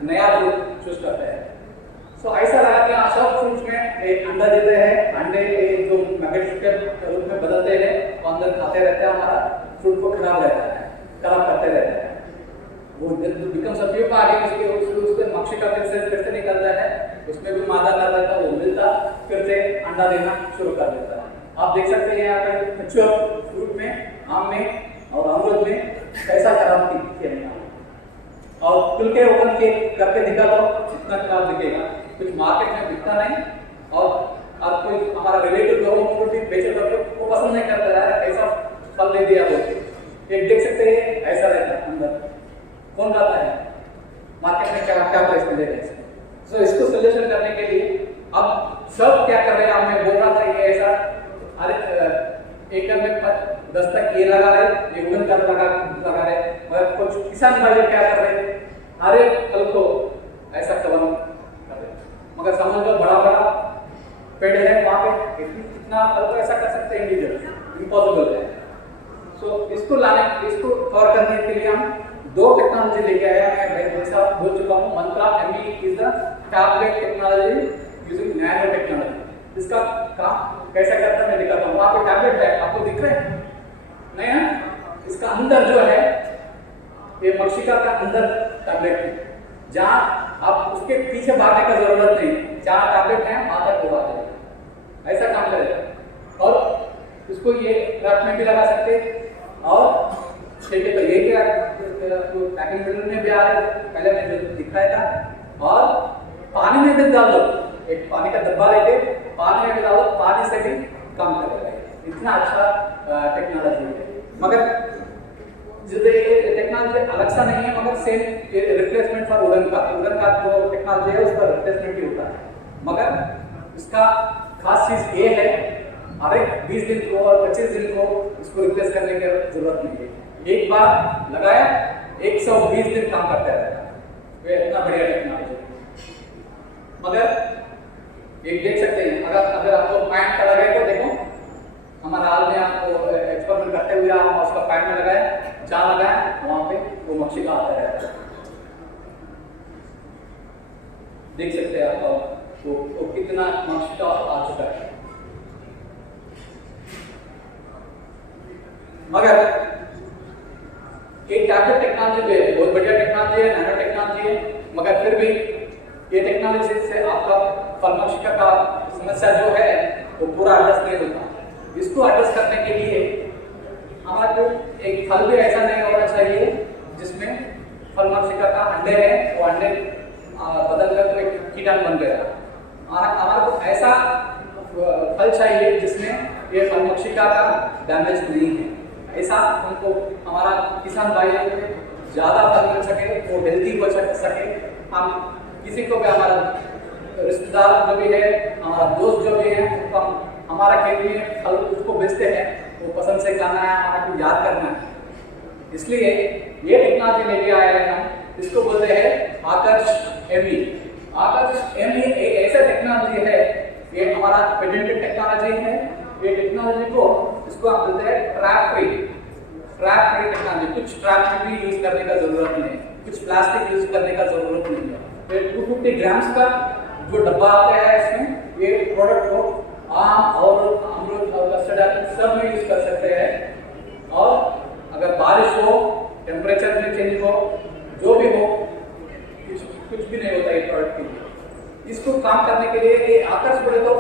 नया फ्रूट चूज करता है। सो ऐसा लगा कि सब फ्रूट्स में एक अंडा देते हैं, अंडे जो मैग्नेट के रूप में बदलते हैं, वो अंदर खाते रहते हैं, हमारा फ्रूट को खराब करते रहते हैं। वो बिकम्स अ प्यूपा, आगे उसके मक्षिका फिर से निकलता है, उसमें भी मादा नर रहता है, वो मिलता फिर से अंडा देना शुरू कर देता है। आप देख सकते हैं यहाँ पे मैच्योर फ्रूट में, आम में और अमरूद में कैसा खराब दिखती है। और खुल के ओपन के करके दिखा तो इतना खराब दिखेगा, कुछ मार्केट में बिकता नहीं। और अब कोई हमारा रिलेटिव जो वो भी बेचे तो वो पसंद नहीं करता है, ऐसा फल दे दिया बोलते। एक देख सकते हैं ऐसा रहता है अंदर, कौन खाता है मार्केट में, क्या प्राइस में दे रहे हैं। सो इसको सोल्यूशन करने के लिए अब सब क्या कर रहे हैं, मैं बोल रहा था ये ऐसा, अरे एक में 10 तक ये लगा रहे, ये उड़न का लगा रहे, मगर कुछ किसान भाई क्या कर रहे हैं, अरे फल को ऐसा कलम कर रहे, मगर समझ लो बड़ा बड़ा पेड़ है वहां पे, इतना फल को ऐसा कर सकते हैं इंडिविजुअल, इम्पॉसिबल है। सो इसको कवर करने के लिए हम दो टेक्नोलॉजी लेके आया है। मैं जैसा बोल चुका हूँ, मंत्रा एमी is the tablet technology using nano technology. इसका काम कैसा करता है मैं दिखाता हूँ। वहाँ पे टैबलेट है, आपको दिख रहे हैं नहीं है? इसका अंदर जो है ये मक्षिका का अंदर टैबलेट है, जहाँ आप उसके पीछे भागने का जरूरत नहीं, जहाँ टैबलेट है वहां तक वो आ जाएगा, ऐसा काम करेगा। और इसको ये ट्रक में भी लगा सकते और ठीक है, तो ये क्या पैकिंग मटेरियल में भी आ रहा है, पहले मैं जो दिखाया था। और पानी में भी डाल दो, एक पानी का डब्बा लेके पानी में भी डालो, पानी से भी कम करेगा। इतना अच्छा टेक्नोलॉजी है, मगर जो ये टेक्नोलॉजी अलग सा नहीं है, मगर सेम रिप्लेसमेंट फॉर उड़न का जो टेक्नोलॉजी है उसका रिप्लेसमेंट ही होता है। मगर इसका खास चीज ये है, हर एक 20 दिन को और 25 दिन को इसको रिप्लेस करने की जरूरत नहीं है। एक बार लगाया 120 दिन काम करता रहेगा। ये इतना बढ़िया टेक्नोलॉजी। मगर एक देख सकते हैं, अगर आपको पैंट का लगाए तो देखो हमारा हाल में आपको एक्सपेरिमेंट करते हुए हम उसका पैंट में लगाए, जहाँ लगाए वहां पे वो मक्षिका आता रहता है। देख सकते हैं आप वो कितना मक्षिका आ चुका है। मगर एक टैबलेट टेक्नोलॉजी भी है, बहुत बढ़िया टेक्नोलॉजी है, नैनो टेक्नोलॉजी है, मगर फिर भी ये टेक्नोलॉजी से आपका फलमक्षिका का समस्या जो है वो पूरा एड्रेस नहीं होता। इसको एड्रेस करने के लिए हमारे को एक फल भी ऐसा नहीं होना चाहिए जिसमें फलमक्षिका का अंडे है, वो अंडे बदल कर तो एक कीटाणु बन गया। हमारे को ऐसा फल चाहिए जिसमें ये फलमक्षिका का डैमेज नहीं है। ऐसा हमको हमारा किसान भाइयों को ज्यादा फल मिल सके, वो हेल्दी हो सके। हम किसी को भी, हमारा रिश्तेदार जो भी है, हमारा दोस्त जो भी है, उनको हमारा खेत में फल उसको बेचते हैं, वो पसंद से खाना है, हमारा को याद करना है। इसलिए ये टेक्नोलॉजी लेके आए हैं हम, इसको बोलते हैं आकर्ष एमई। आकर्ष एमई ऐसा टेक्नोलॉजी है, ये हमारा पेटेंटेड टेक्नोलॉजी है। ये टेक्नोलॉजी को इसको आप बोलते हैं ट्रैप फ्री टेक्नोलॉजी। कुछ ट्रैप भी यूज करने का जरूरत नहीं है, कुछ प्लास्टिक यूज करने का जरूरत नहीं है। 250 ग्राम्स का जो डब्बा आता है इसमें, ये प्रोडक्ट को आम और अमरूद और कस्टर्ड एप्पल सब में यूज कर सकते हैं। और अगर बारिश हो, टेम्परेचर में चेंज हो, जो भी हो, कुछ भी नहीं होता ये प्रोडक्ट के लिए। इसको काम करने के लिए ये आकर्ष बोले तो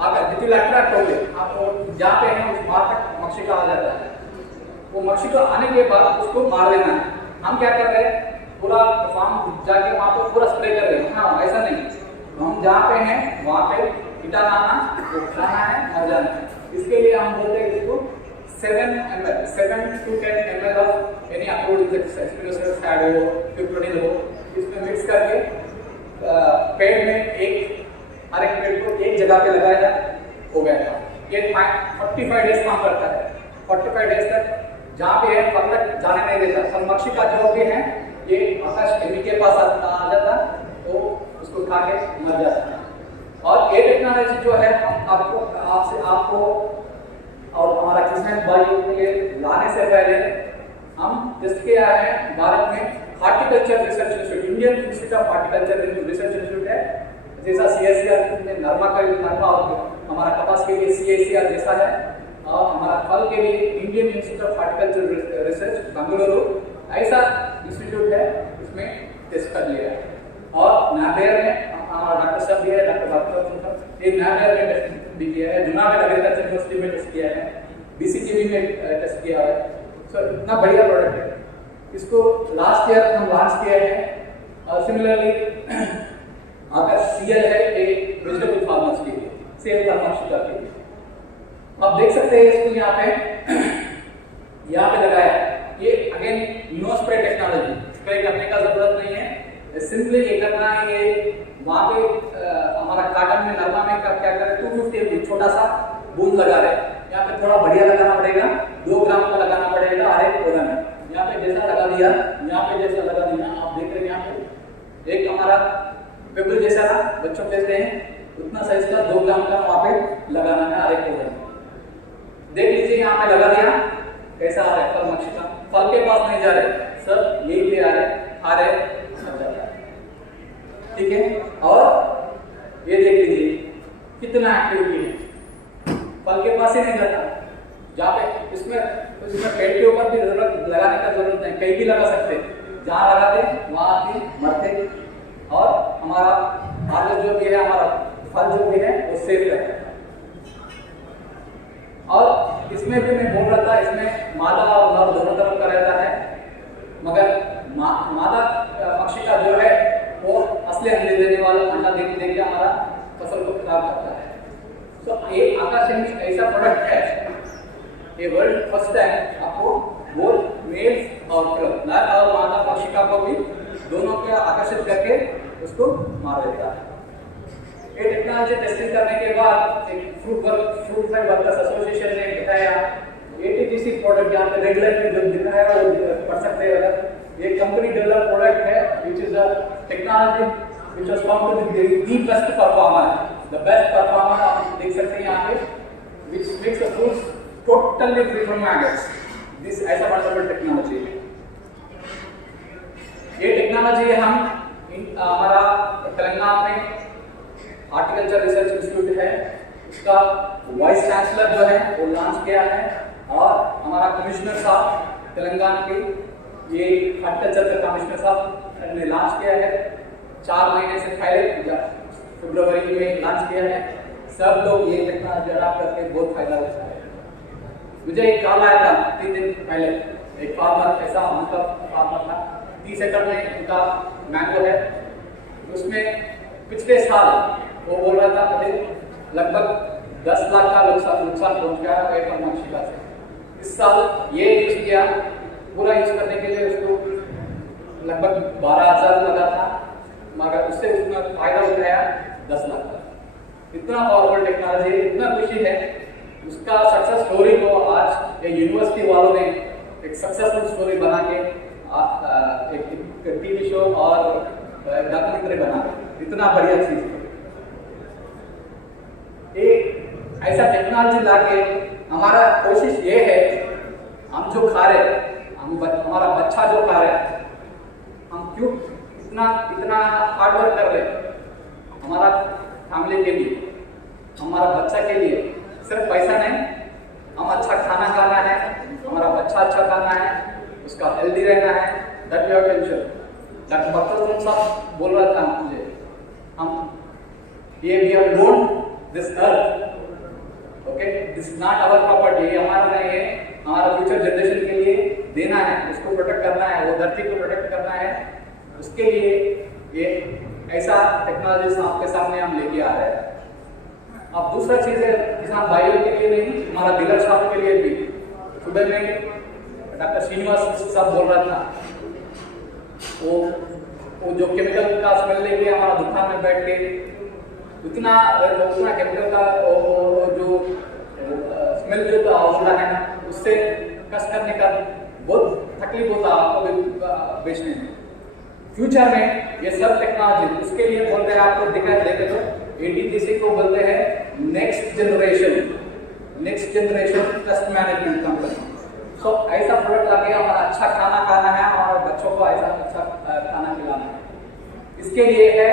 आकर विल अट्रैक्ट हो गए, आप जहाँ पे हैं उस वहां तक मक्षिका आ जाता है। वो मक्षिका आने के बाद उसको मार देना है। हम क्या कर रहे हैं, पूरा फार्म जाके वहां पे पूरा स्प्रे कर रहे हैं। हाँ, ऐसा नहीं, हम जहाँ पे हैं वहां पे कीटाणु आना, वो खाना है, मर जाना है। इसके लिए हम बोलते हैं इसको 7 to 10 ml of any approved insecticide, shadow हो, पिप्रोनिल हो, इसमें मिक्स करके पेड़ में हर एक पेड़ को एक जगह पे लगाया हो गया था। ये 45 डेज काम करता है। 45 डेज तक जहाँ पे है तब तक जाने नहीं देता। फलमक्षिका जो भी है ये आकाश एमई के पास आ जाता, तो उसको खा के मर जाता है। और ये टेक्नोलॉजी जो है आपको और हमारा किसान भाइयों के लिए लाने से पहले हम जिसके आए हैं भारत में horticulture research institute, Indian institute of horticulture research institute है। जैसा CSIR में नरमा और हमारा कपास के लिए CSIR जैसा है, और हमारा फल के लिए Indian institute of horticulture research Bengaluru ऐसा इंस्टीट्यूट है, इसमें टेस्ट कर लिया है। और नादेर में हमारा डॉक्टर साहब भी है, डॉक्टर बाबू, ये नादेर में टेस्ट भी किया है, जूनागढ़ एग्रीकल्चर यूनिवर्सिटी में टेस्ट किया है, BCGB में टेस्ट किया है। सो इतना बढ़िया प्रोडक्ट है। इसको लास्ट ईयर हम लॉन्च किए हैं। और सिमिलरली आपका CL है एक वेजिटेबल फार्मर्स के लिए, सेल फलमक्षिका के लिए। आप देख सकते हैं इसको यहाँ पे लगाया। ये again no spray technology, spray करने का जरूरत नहीं है। सिंपली ये करना है, ये वहाँ पे हमारा काटन में नरमा में क्या करें, 250 ml छोटा सा बूंद लगा रहे। यहाँ पे थोड़ा बढ़िया लगाना पड़ेगा, 2 ग्राम का लगाना पड़ेगा हर एक पौधा में। यहाँ पे जैसा लगा दिया, यहाँ पे जैसा लगा दिया, आप देख रहे हैं यहाँ पे एक हमारा पेपर जैसा ना बच्चों देते हैं, उतना साइज का 2 ग्राम का वहाँ पे लगाना है हर एक पौधे में। देख लीजिए यहाँ पे लगा दिया, कैसा आ रहा है फलमक्षिका। फल के पास नहीं जा रहे, सब यही पे आ रहे, खा रहे, सब जा रहा है। ठीक है, और ये देख लीजिए कितना एक्टिविटी है, फल के पास ही नहीं जाता। जहाँ पे इसमें पेड़ के ऊपर भी लगाने का जरूरत नहीं, कहीं भी लगा सकते, जहाँ लगाते वहां आके मरते, और हमारा हार्वेस्ट जो भी है, हमारा फल जो भी है वो सेफ रहता है। और इसमें भी मैं बोल रहा था, इसमें मादा और नर दोनों तरफ का रहता है, मगर मादा मक्षिका जो है वो असली अंडे देने वाला अंडा देके हमारा फसल को खराब करता है। तो ये आकाश एमई ऐसा प्रोडक्ट है, ये वर्ल्ड फर्स्ट टाइम आपको बोथ मेल्स और नर और मादा मक्षिका को भी दोनों को आकर्षित करके उसको मार देता है। ये टेक्नोलॉजी टेस्टिंग करने के बाद एक फ्रूट फ्लाई वर्कर्स एसोसिएशन ने बताया एटीजीसी प्रोडक्ट यहाँ पे रेगुलरली जो दिख रहा है वो पढ़ सकते हैं। अगर ये कंपनी डेवलप प्रोडक्ट है which is a technology which was found to be the best performer, the best performer आप देख सकते हैं यहाँ पे which makes the fruits totally free from maggots. This ऐसा वंडरफुल टेक्नोलॉजी है। ये टेक्नोलॉजी हम हमारा तेलंगाना में हार्टिकल्चर रिसर्च इंस्टीट्यूट है उसका वाइस चांसलर जो है वो लॉन्च किया है और हमारा कमिश्नर साहब तेलंगाना के ये हार्टिकल्चर के कमिश्नर साहब ने लॉन्च किया है 4 महीने से पहले फरवरी में लॉन्च किया है। सब लोग ये टेक्नोलॉजी अडॉप्ट करके बहुत फायदा उठा है। मुझे एक कॉल आया था 3 दिन पहले, एक फार्मर ऐसा मतलब फार्मर था 30 एकड़ में उनका मैंगो है, उसमें पिछले साल वो बोल रहा था मुझे लगभग 10 लाख का नुकसान पहुंच गया है फलमाशिका से। इस साल ये यूज किया, पूरा यूज करने के लिए उसको लगभग 12,000 लगा था, मगर उससे उसने फायदा उठाया 10 लाख का। इतना पावरफुल टेक्नोलॉजी, इतना खुशी है। उसका सक्सेस स्टोरी को आज ये यूनिवर्सिटी वालों ने एक सक्सेसफुल स्टोरी बना के एक टीवी शो और डॉक्यूमेंट्री बना, इतना बढ़िया चीज है। एक ऐसा टेक्नोलॉजी लाके हमारा कोशिश ये है हम जो खा रहे हमारा बच्चा जो खा रहे हम क्यों इतना हार्ड वर्क कर रहे हमारा फैमिली के लिए, हमारा बच्चा के लिए। सिर्फ पैसा नहीं, हम अच्छा खाना खाना है, हमारा बच्चा अच्छा खाना है, उसका हेल्दी रहना है, that your tension. Doctor Bakhtar साहब बोल रहा था मुझे, हम ये we have loaned this earth, okay, this is not our property, ये हमारा नहीं है, हमारा फ्यूचर जनरेशन के लिए देना है, उसको प्रोटेक्ट करना है, वो धरती को प्रोटेक्ट करना है। उसके लिए ये ऐसा टेक्नोलॉजी आपके सामने हम लेके आ रहे हैं। अब दूसरा चीज है किसान भाइयों के लिए नहीं, हमारा डीलर शॉप के लिए भी। सुबह में डॉक्टर श्रीनिवास साहब बोल रहा था वो जो केमिकल का स्मेल लेके हमारा दुकान में बैठ के उतना केमिकल का जो स्मेल जो होता है ना, उससे कष्ट करने का बहुत तकलीफ होता है आपको बेचने में। फ्यूचर में ये सब टेक्नोलॉजी उसके लिए बोलते हैं, आपको दिखाई देते तो एटीजीसी को बोलते हैं next generation pest management company. So ऐसा प्रोडक्ट लाके हमारा अच्छा खाना खाना है, हमारे बच्चों को ऐसा अच्छा खाना खिलाना है। इसके लिए है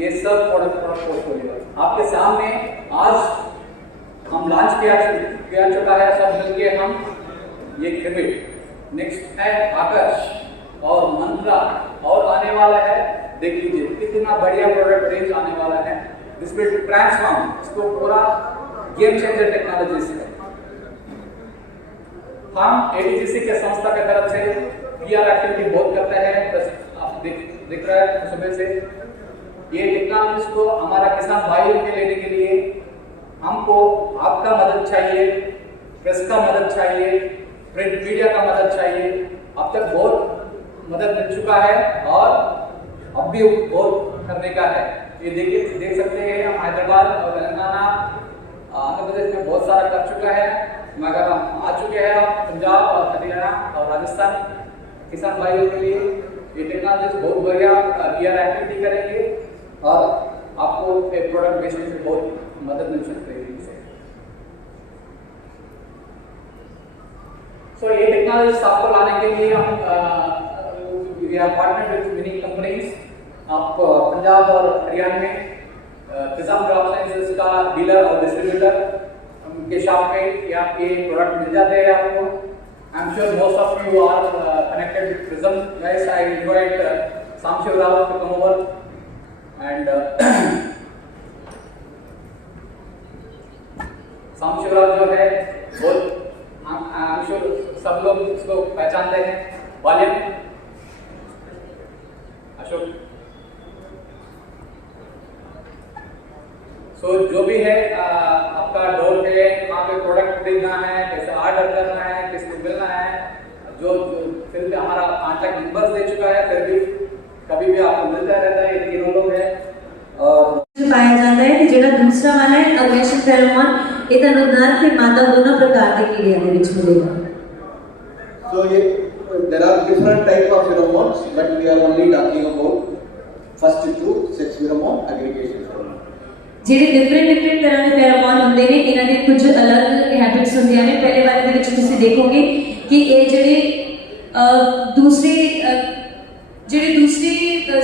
ये सब प्रोडक्ट पोर्टफोलियो आपके सामने आज हम लॉन्च किया चुका है। सब मिलके हम ये क्रिमिट नेक्स्ट है आकर्ष और मंत्रा और आने वाला है, देख लीजिए कितना बढ़िया प्रोडक्ट रेंज आने वाला है। दिस विल ट्रांसफॉर्म, इसको पूरा गेम चेंजर टेक्नोलॉजी है। हम एटीजीसी के संस्था के तरफ से पीआर एक्टिविटी बहुत करते हैं, आप देख रहे हैं सुबह से। ये टेक्नोलॉजीज को हमारा किसान भाइयों के लेने के लिए हमको आपका मदद चाहिए, प्रेस का मदद चाहिए, प्रिंट मीडिया का मदद चाहिए। अब तक बहुत मदद मिल चुका है और अब भी बहुत करने का है। ये देखिए देख सकते हैं हम हैदराबाद और तेलंगाना आंध्र प्रदेश में बहुत सारा कर चुका है, मगर हम आ चुके हैं पंजाब और हरियाणा और राजस्थान किसान भाइयों के लिए ये टेक्नोलॉजी बहुत बढ़िया पीआर एक्टिविटी करेंगे और आपको एक प्रोडक्ट बेचने में बहुत मदद मिल सकती है इनसे। सो ये टेक्नोलॉजी आपको लाने के लिए हम we are partnered with many companies। आप पंजाब और हरियाणा में किसान क्रॉप साइंसेस का डीलर और डिस्ट्रीब्यूटर उनके शॉप पे ये प्रोडक्ट मिल जाते हैं आपको। I am sure most of you are connected with Prism. Guys, I invite Samshiv Rao to come over and Samshiv Rao जो है बहुत आई एम श्योर सब लोग इसको पहचानते हैं। वालियम अशोक। सो जो भी है आपका डोर है, वहाँ पे प्रोडक्ट खरीदना है, कैसे ऑर्डर करना है, किसको मिलना है, जो फिर भी हमारा कॉन्टैक्ट नंबर दे चुका है, फिर भी कभी भी आपको मिलता रहता है। ये तीनों लोग हैं और पाया जाता है फेरोमोन ਇਹ ਤੁਹਾਨੂੰ ਨਰ ਤੇ ਮਾਦਾ ਦੋਨੋਂ ਪ੍ਰਕਾਰ ਦੇ ਕੀੜਿਆਂ ਦੇ ਵਿੱਚ ਮਿਲੇਗਾ। So there are different type of pheromones, but we are only talking about first two, sex pheromone, aggregation pheromone. ਜਿਹੜੇ ਡਿਫਰੈਂਟ ਤਰ੍ਹਾਂ ਦੇ ਫੇਰੋਮੋਨ ਹੁੰਦੇ ਨੇ ਇਹਨਾਂ ਦੇ ਕੁਝ ਅਲੱਗ ਹੈਬਿਟਸ ਹੁੰਦੀਆਂ ਨੇ। ਪਹਿਲੇ ਵਾਲੇ ਦੇ ਵਿੱਚ ਤੁਸੀਂ ਦੇਖੋਗੇ ਕਿ ਇਹ ਜਿਹੜੇ ਦੂਸਰੇ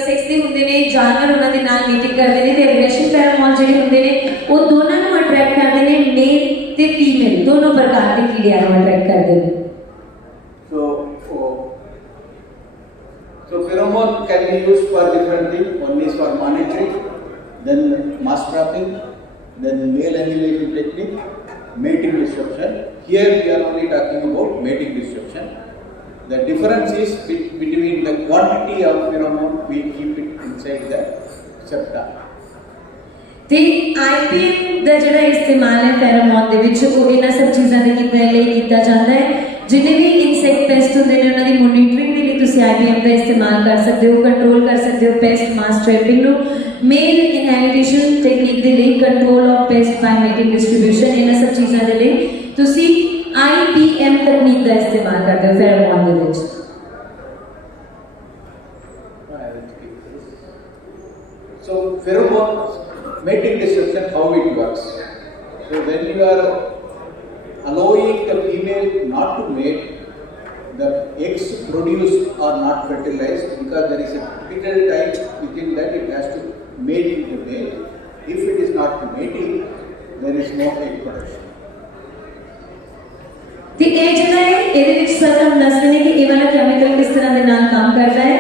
ਸੈਕਸ ਦੇ ਹੁੰਦੇ ਨੇ ਜਾਨਵਰ ਉਹਨਾਂ ਦੇ ਨਾਲ ਮੀਟਿੰਗ ਕਰਦੇ ਨੇ ਤੇ ਐਗਰੈਸ਼ਨ ਫੇਰੋਮੋਨ ਜਿਹੜੇ ਹੁੰਦੇ ਨੇ ਉਹ ਦੋਨਾਂ ਨੂੰ ਅਟਰੈਕਟ ਕਰਦੇ ਨੇ, ਮੇਲ ਤੇ ਫੀਮੇਲ ਦੋਨੋਂ ਪ੍ਰਕਾਰ ਦੇ ਕੀੜਿਆਂ ਨੂੰ ਅਟਰੈਕਟ ਕਰਦੇ ਨੇ। So pheromone can be used for different things. One is for monitoring, then mass trapping, then male annihilation technique, mating disruption. Here we are only talking about mating disruption. The difference is between the quantity of pheromone we keep it inside the septa. ਤੇ ਆਈਪੀਐਮ ਦਾ ਜਿਹੜਾ ਇਸਤੇਮਾਲ ਹੈ pheromone ਦੇ ਵਿੱਚ ਉਹ ਇਹਨਾਂ ਸਭ ਚੀਜ਼ਾਂ ਦੇ ਲਈ ਕੀਤਾ ਜਾਂਦਾ ਹੈ। ਜਿੰਨੇ ਵੀ ਇਨਸੈਕਟ ਪੈਸਟ ਹੁੰਦੇ ਨੇ ਉਹਨਾਂ ਦੀ ਮੋਨੀਟਰਿੰਗ ਦੇ ਲਈ ਤੁਸੀਂ ਆਈਪੀਐਮ ਦਾ ਇਸਤੇਮਾਲ ਕਰ ਸਕਦੇ ਹੋ, ਕੰਟਰੋਲ ਕਰ ਸਕਦੇ ਹੋ ਪੈਸਟ ਮਾਸ ਟ੍ਰੈਪਿੰਗ ਨੂੰ। ਮੇਲ ਇਨਹੈਬਿਟੇਸ਼ਨ ਟੈਕਨੀਕ ਦੇ ਲਈ control of pest by mating distribution, ਇਹਨਾਂ ਸਭ ਚੀਜ਼ਾਂ ਦੇ ਲਈ ਤੁਸੀਂ ਆਈਪੀਐਮ ਤਕਨੀਕ ਦਾ ਇਸਤੇਮਾਲ ਕਰਦੇ ਹੋ ਫੇਰੋਮੋਨ ਦੇ ਵਿੱਚ। So pheromone mating disruption, how it works. So when you are allowing the female not to mate, the eggs produced are not fertilized because there is a critical time within that it has to mate with the male. If it is not mating, there is no egg production. ਤੇ ਇਹ ਜਿਹੜਾ ਹੈ ਇਹਦੇ ਵਿੱਚ sir ਤੁਹਾਨੂੰ ਦੱਸਦੇ ਨੇ ਕਿ ਇਹ ਵਾਲਾ ਕੈਮੀਕਲ ਕਿਸ ਤਰ੍ਹਾਂ ਦੇ ਨਾਲ ਕੰਮ ਕਰਦਾ ਹੈ।